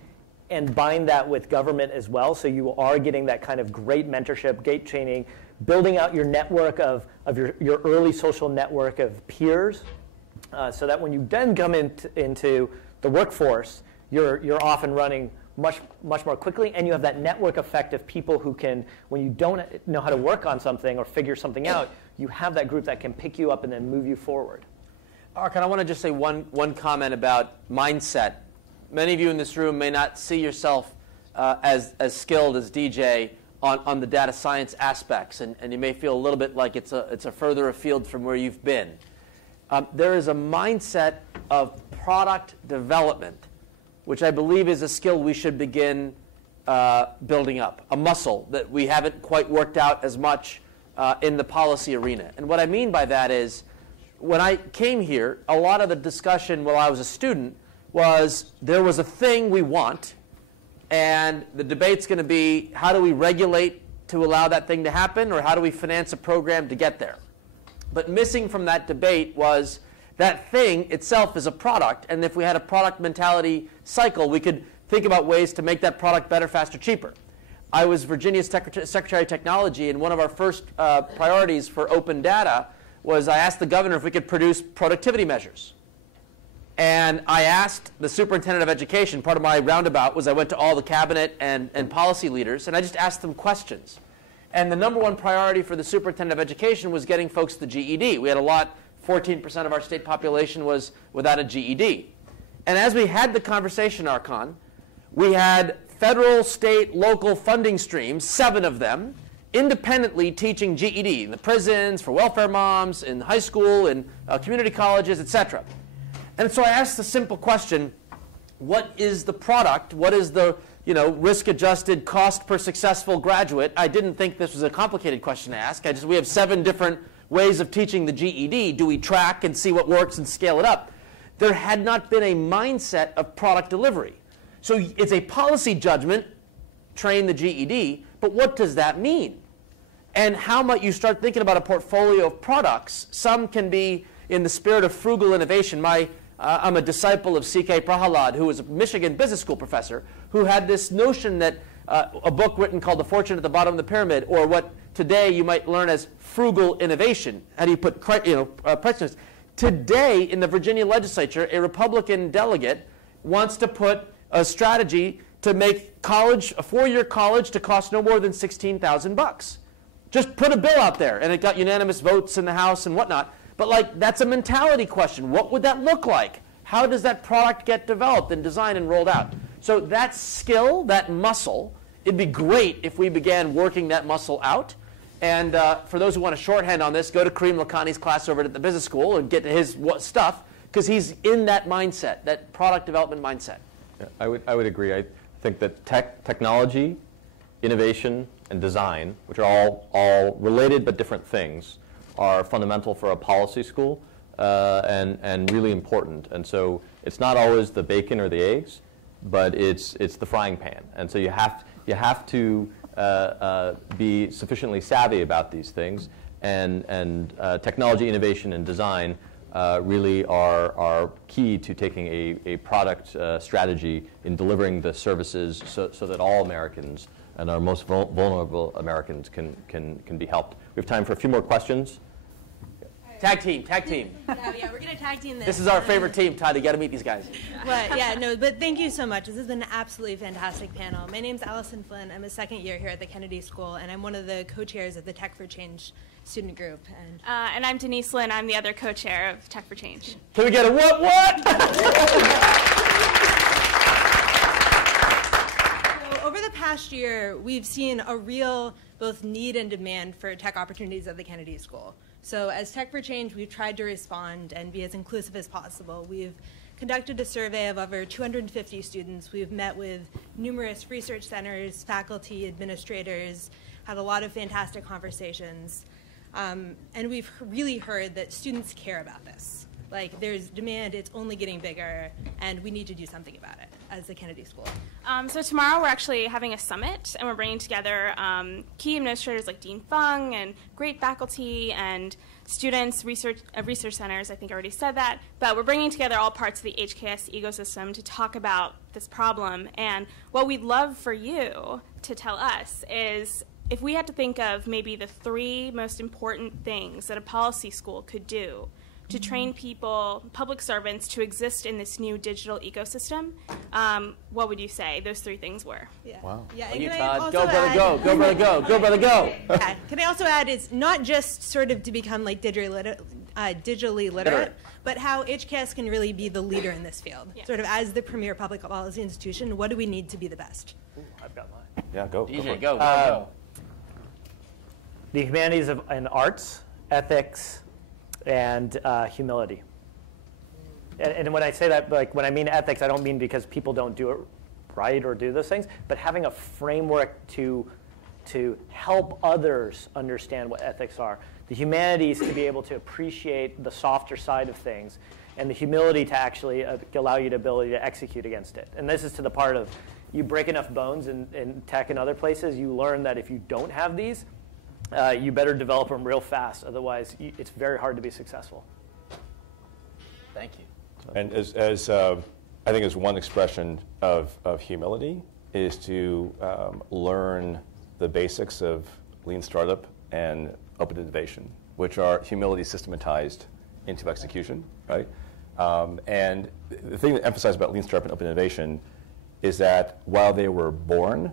and bind that with government as well, so you are getting that kind of great mentorship, great training, building out your network of your early social network of peers, so that when you then come into the workforce, you're off and running much more quickly, and you have that network effect of people who can, when you don't know how to work on something or figure something out, you have that group that can pick you up and then move you forward. Arkan, I want to just say one comment about mindset. Many of you in this room may not see yourself as skilled as DJ on the data science aspects, and you may feel a little bit like it's a further afield from where you've been. There is a mindset of product development, which I believe is a skill we should begin building up, a muscle that we haven't quite worked out as much in the policy arena. And what I mean by that is, when I came here, a lot of the discussion while I was a student was there was a thing we want, and the debate's going to be, how do we regulate to allow that thing to happen, or how do we finance a program to get there? But missing from that debate was that thing itself is a product, and if we had a product mentality cycle, we could think about ways to make that product better, faster, cheaper. I was Virginia's Secretary of Technology, and one of our first priorities for open data was I asked the governor if we could produce productivity measures. And I asked the superintendent of education, part of my roundabout was I went to all the cabinet and policy leaders, and I just asked them questions. And the number one priority for the superintendent of education was getting folks the GED. We had a lot, 14% of our state population was without a GED. And as we had the conversation, Archon, we had federal, state, local funding streams, 7 of them, independently teaching GED in the prisons, for welfare moms, in high school, in community colleges, etc. And so I asked the simple question, what is the product? What is the risk-adjusted cost per successful graduate? I didn't think this was a complicated question to ask. We have 7 different ways of teaching the GED. Do we track and see what works and scale it up? There had not been a mindset of product delivery. So it's a policy judgment, train the GED, but what does that mean? And how might you start thinking about a portfolio of products? Some can be in the spirit of frugal innovation. I'm a disciple of C.K. Prahalad, who was a Michigan business school professor, who had this notion that a book written called The Fortune at the Bottom of the Pyramid, or what today you might learn as frugal innovation. How do you put price? Today, in the Virginia legislature, a Republican delegate wants to put a strategy to make college, a 4-year college, to cost no more than $16,000. Just put a bill out there, and it got unanimous votes in the House and whatnot. But that's a mentality question. What would that look like? How does that product get developed and designed and rolled out? So that skill, that muscle, it'd be great if we began working that muscle out. And for those who want a shorthand on this, go to Kareem Lakhani's class over at the business school and get to his stuff, because he's in that mindset, that product development mindset. Yeah, I would agree. I think that technology, innovation, and design, which are all related but different things, are fundamental for a policy school and really important. And so it's not always the bacon or the eggs, but it's the frying pan. And so you have to be sufficiently savvy about these things, and technology, innovation, and design really are key to taking a product strategy in delivering the services so that all Americans and our most vulnerable Americans can be helped. We have time for a few more questions. Tag team. Yeah, we're going to tag team this. This is our favorite team, Todd. You got to meet these guys. But thank you so much. This has been an absolutely fantastic panel. My name's Allison Flynn. I'm a second year here at the Kennedy School, and I'm one of the co-chairs of the Tech for Change student group. And I'm Denise Lynn. I'm the other co-chair of Tech for Change. Can we get a what? Over the past year, we've seen a real both need and demand for tech opportunities at the Kennedy School. So as Tech for Change, we've tried to respond and be as inclusive as possible. We've conducted a survey of over 250 students. We've met with numerous research centers, faculty, administrators, had a lot of fantastic conversations. And we've really heard that students care about this. There's demand, it's only getting bigger, and we need to do something about it as the Kennedy School. So tomorrow we're actually having a summit, and we're bringing together key administrators like Dean Fung and great faculty and students, research centers, I think I already said that. But we're bringing together all parts of the HKS ecosystem to talk about this problem. And what we'd love for you to tell us is, if we had to think of maybe the 3 most important things that a policy school could do to train people, public servants, to exist in this new digital ecosystem, what would you say those 3 things were? Yeah. Wow. Yeah, and you, Todd. Go, brother, go. Go, brother, go. Go, brother, go. Yeah. Can I also add, it's not just sort of to become digitally literate, but how HKS can really be the leader in this field. Yeah. Sort of as the premier public policy institution, what do we need to be the best? Ooh, I've got mine. Yeah, go. DJ, go. The humanities and arts, ethics, and humility. And when I say that, when I mean ethics, I don't mean because people don't do it right or do those things, but having a framework to help others understand what ethics are. The humanities to be able to appreciate the softer side of things, and the humility to actually allow you the ability to execute against it. And this is to the part of, you break enough bones in tech and other places, you learn that if you don't have these, you better develop them real fast. Otherwise, it's very hard to be successful. Thank you. And as I think as one expression of humility is to learn the basics of lean startup and open innovation, which are humility systematized into execution, right? And the thing that emphasized about lean startup and open innovation is that while they were born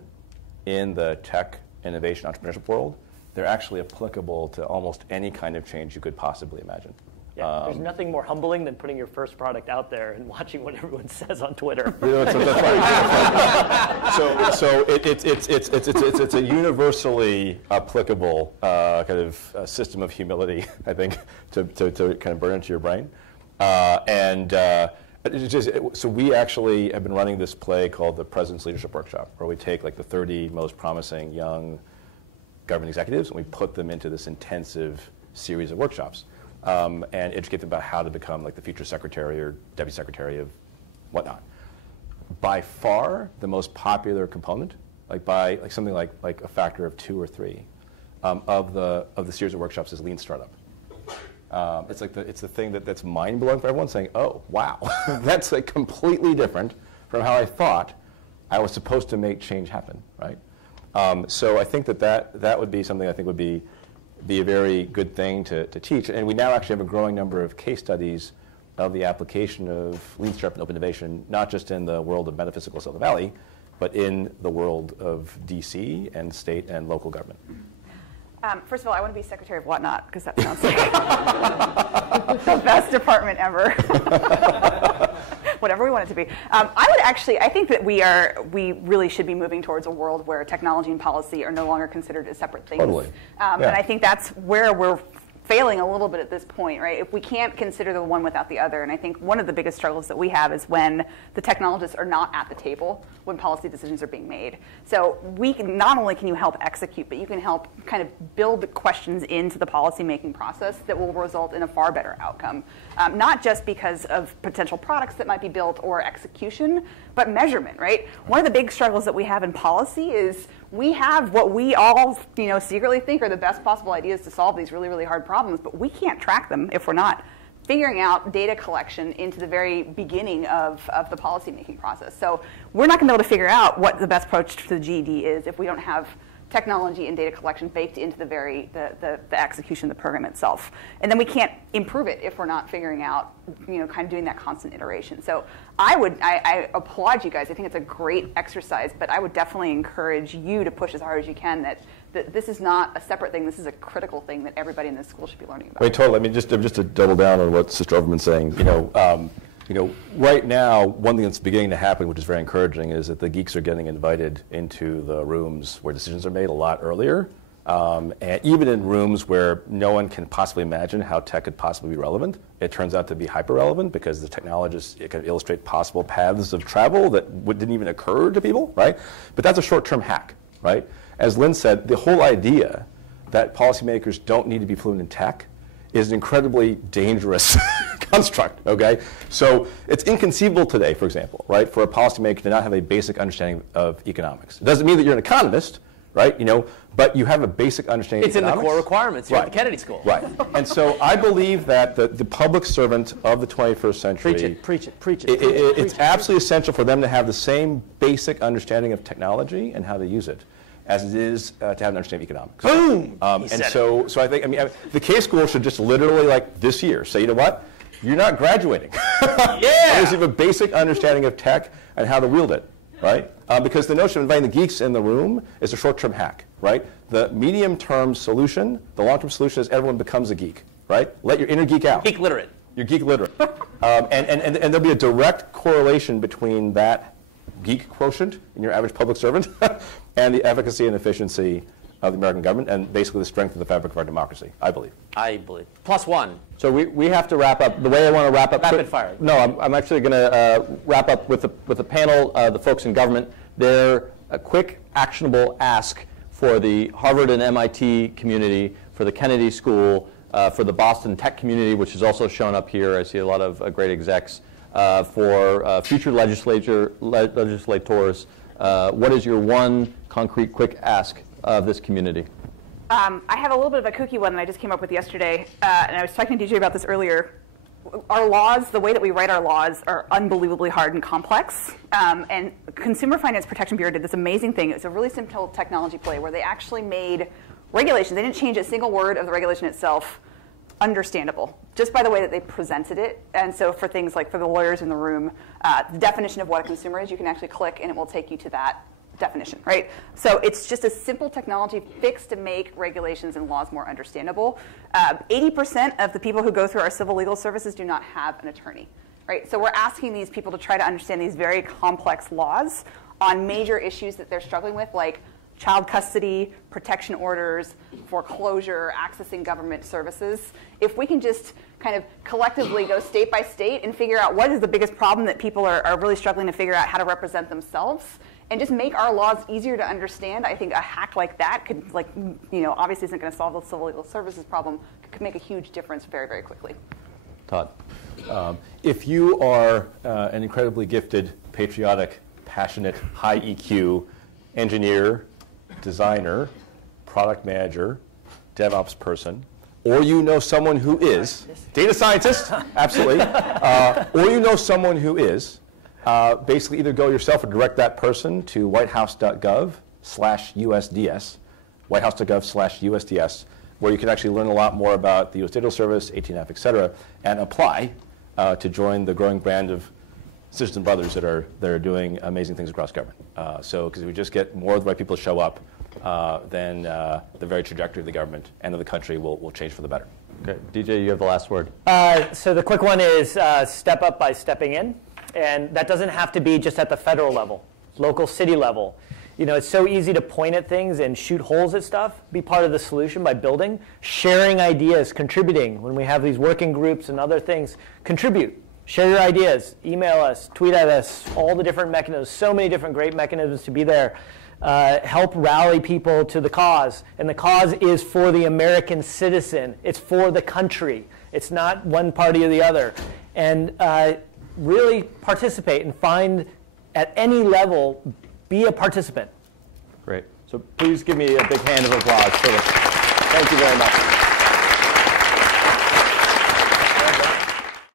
in the tech innovation entrepreneurship world, they're actually applicable to almost any kind of change you could possibly imagine. Yeah, there's nothing more humbling than putting your first product out there and watching what everyone says on Twitter. That's right. So it's a universally applicable kind of system of humility, I think, to kind of burn into your brain. So we actually have been running this play called the President's Leadership Workshop, where we take like the 30 most promising young government executives and we put them into this intensive series of workshops. And educate them about how to become like the future secretary or deputy secretary of whatnot. By far, the most popular component, by something like a factor of 2 or 3, of the series of workshops is lean startup. It's the thing that's mind blowing for everyone, saying, "Oh, wow, that's like completely different from how I thought I was supposed to make change happen." Right. So I think that would be something I think would be a very good thing to teach. And we now actually have a growing number of case studies of the application of lean startup and open innovation, not just in the world of metaphysical Silicon Valley, but in the world of DC and state and local government. First of all, I want to be secretary of whatnot, because that sounds like the best department ever. Whatever we want it to be. I think that we really should be moving towards a world where technology and policy are no longer considered as separate things. Totally. And I think that's where we're failing a little bit at this point, right? If we can't consider the one without the other, and I think one of the biggest struggles that we have is when the technologists are not at the table when policy decisions are being made. So not only can you help execute, but you can help kind of build the questions into the policy-making process that will result in a far better outcome. Not just because of potential products that might be built or execution, but measurement, right? One of the big struggles that we have in policy is we have what we all secretly think are the best possible ideas to solve these really, really hard problems, but we can't track them if we're not figuring out data collection into the very beginning of the policymaking process. So we're not going to be able to figure out what the best approach to the GED is if we don't have technology and data collection baked into the execution of the program itself. And then we can't improve it if we're not figuring out, kind of doing that constant iteration. So I applaud you guys. I think it's a great exercise, but I would definitely encourage you to push as hard as you can that this is not a separate thing. This is a critical thing that everybody in this school should be learning about. Wait, totally. I mean, just to double down on what Sister Overman's saying, right now, one thing that's beginning to happen, which is very encouraging, is that the geeks are getting invited into the rooms where decisions are made a lot earlier, and even in rooms where no one can possibly imagine how tech could possibly be relevant. It turns out to be hyper-relevant because the technologists can illustrate possible paths of travel that didn't even occur to people, right? But that's a short-term hack, right? As Lynn said, the whole idea that policymakers don't need to be fluent in tech is an incredibly dangerous construct, okay? So it's inconceivable today, for example, right, for a policymaker to not have a basic understanding of economics. It doesn't mean that you're an economist, right, but you have a basic understanding of economics. It's in the core requirements here at the Kennedy School. Right. And so I believe that the public servant of the 21st century, Preach it. It's absolutely essential for them to have the same basic understanding of technology and how to use it as it is to have an understanding of economics. Boom! And so I think, the K school should just literally, this year, say, you know what? You're not graduating. Yeah! Unless you have a basic understanding of tech and how to wield it, right? Because the notion of inviting the geeks in the room is a short-term hack, right? The medium-term solution, the long-term solution is everyone becomes a geek, right? Let your inner geek out. Geek literate. You're geek literate. And there'll be a direct correlation between that geek quotient in your average public servant and the efficacy and efficiency of the American government and basically the strength of the fabric of our democracy, I believe. +1. So we have to wrap up. The way I want to wrap up. Rapid fire. No, I'm actually going to wrap up with the panel, the folks in government. They're a quick, actionable ask for the Harvard and MIT community, for the Kennedy School, for the Boston tech community, which has also shown up here. I see a lot of great execs. For future legislators, what is your one concrete, quick ask of this community? I have a little bit of a kooky one that I just came up with yesterday, and I was talking to DJ about this earlier. Our laws, the way that we write our laws, are unbelievably hard and complex. And Consumer Finance Protection Bureau did this amazing thing. It was a really simple technology play where they actually made regulations. They didn't change a single word of the regulation itself understandable, just by the way that they presented it. And so for things like for the lawyers in the room, the definition of what a consumer is, you can actually click and it will take you to that definition, right? So it's just a simple technology fixed to make regulations and laws more understandable. 80% of the people who go through our civil legal services do not have an attorney, right? So we're asking these people to try to understand these very complex laws on major issues that they're struggling with, like child custody, protection orders, foreclosure, accessing government services. If we can just kind of collectively go state by state and figure out what is the biggest problem that people are really struggling to figure out how to represent themselves, and just make our laws easier to understand, I think a hack like that could, obviously isn't going to solve the civil legal services problem, could make a huge difference very, very quickly. Todd. If you are an incredibly gifted, patriotic, passionate, high EQ engineer, designer, product manager, DevOps person, or you know someone who is, data scientist, absolutely, or you know someone who is, basically either go yourself or direct that person to whitehouse.gov/USDS, whitehouse.gov/USDS, where you can actually learn a lot more about the U.S. Digital Service, AT&F, et cetera, and apply to join the growing brand of sisters and brothers that are doing amazing things across government. Because if we just get more of the right people to show up, then the very trajectory of the government and of the country will change for the better. Okay, DJ, you have the last word. So the quick one is step up by stepping in. And that doesn't have to be just at the federal level, local city level. It's so easy to point at things and shoot holes at stuff. Be part of the solution by building, sharing ideas, contributing. When we have these working groups and other things, contribute. Share your ideas. Email us, tweet at us, all the different mechanisms. So many different great mechanisms to be there. Help rally people to the cause. And the cause is for the American citizen. It's for the country. It's not one party or the other. And really participate and find, at any level, be a participant. Great. So please give me a big hand of applause for this. Thank you very much.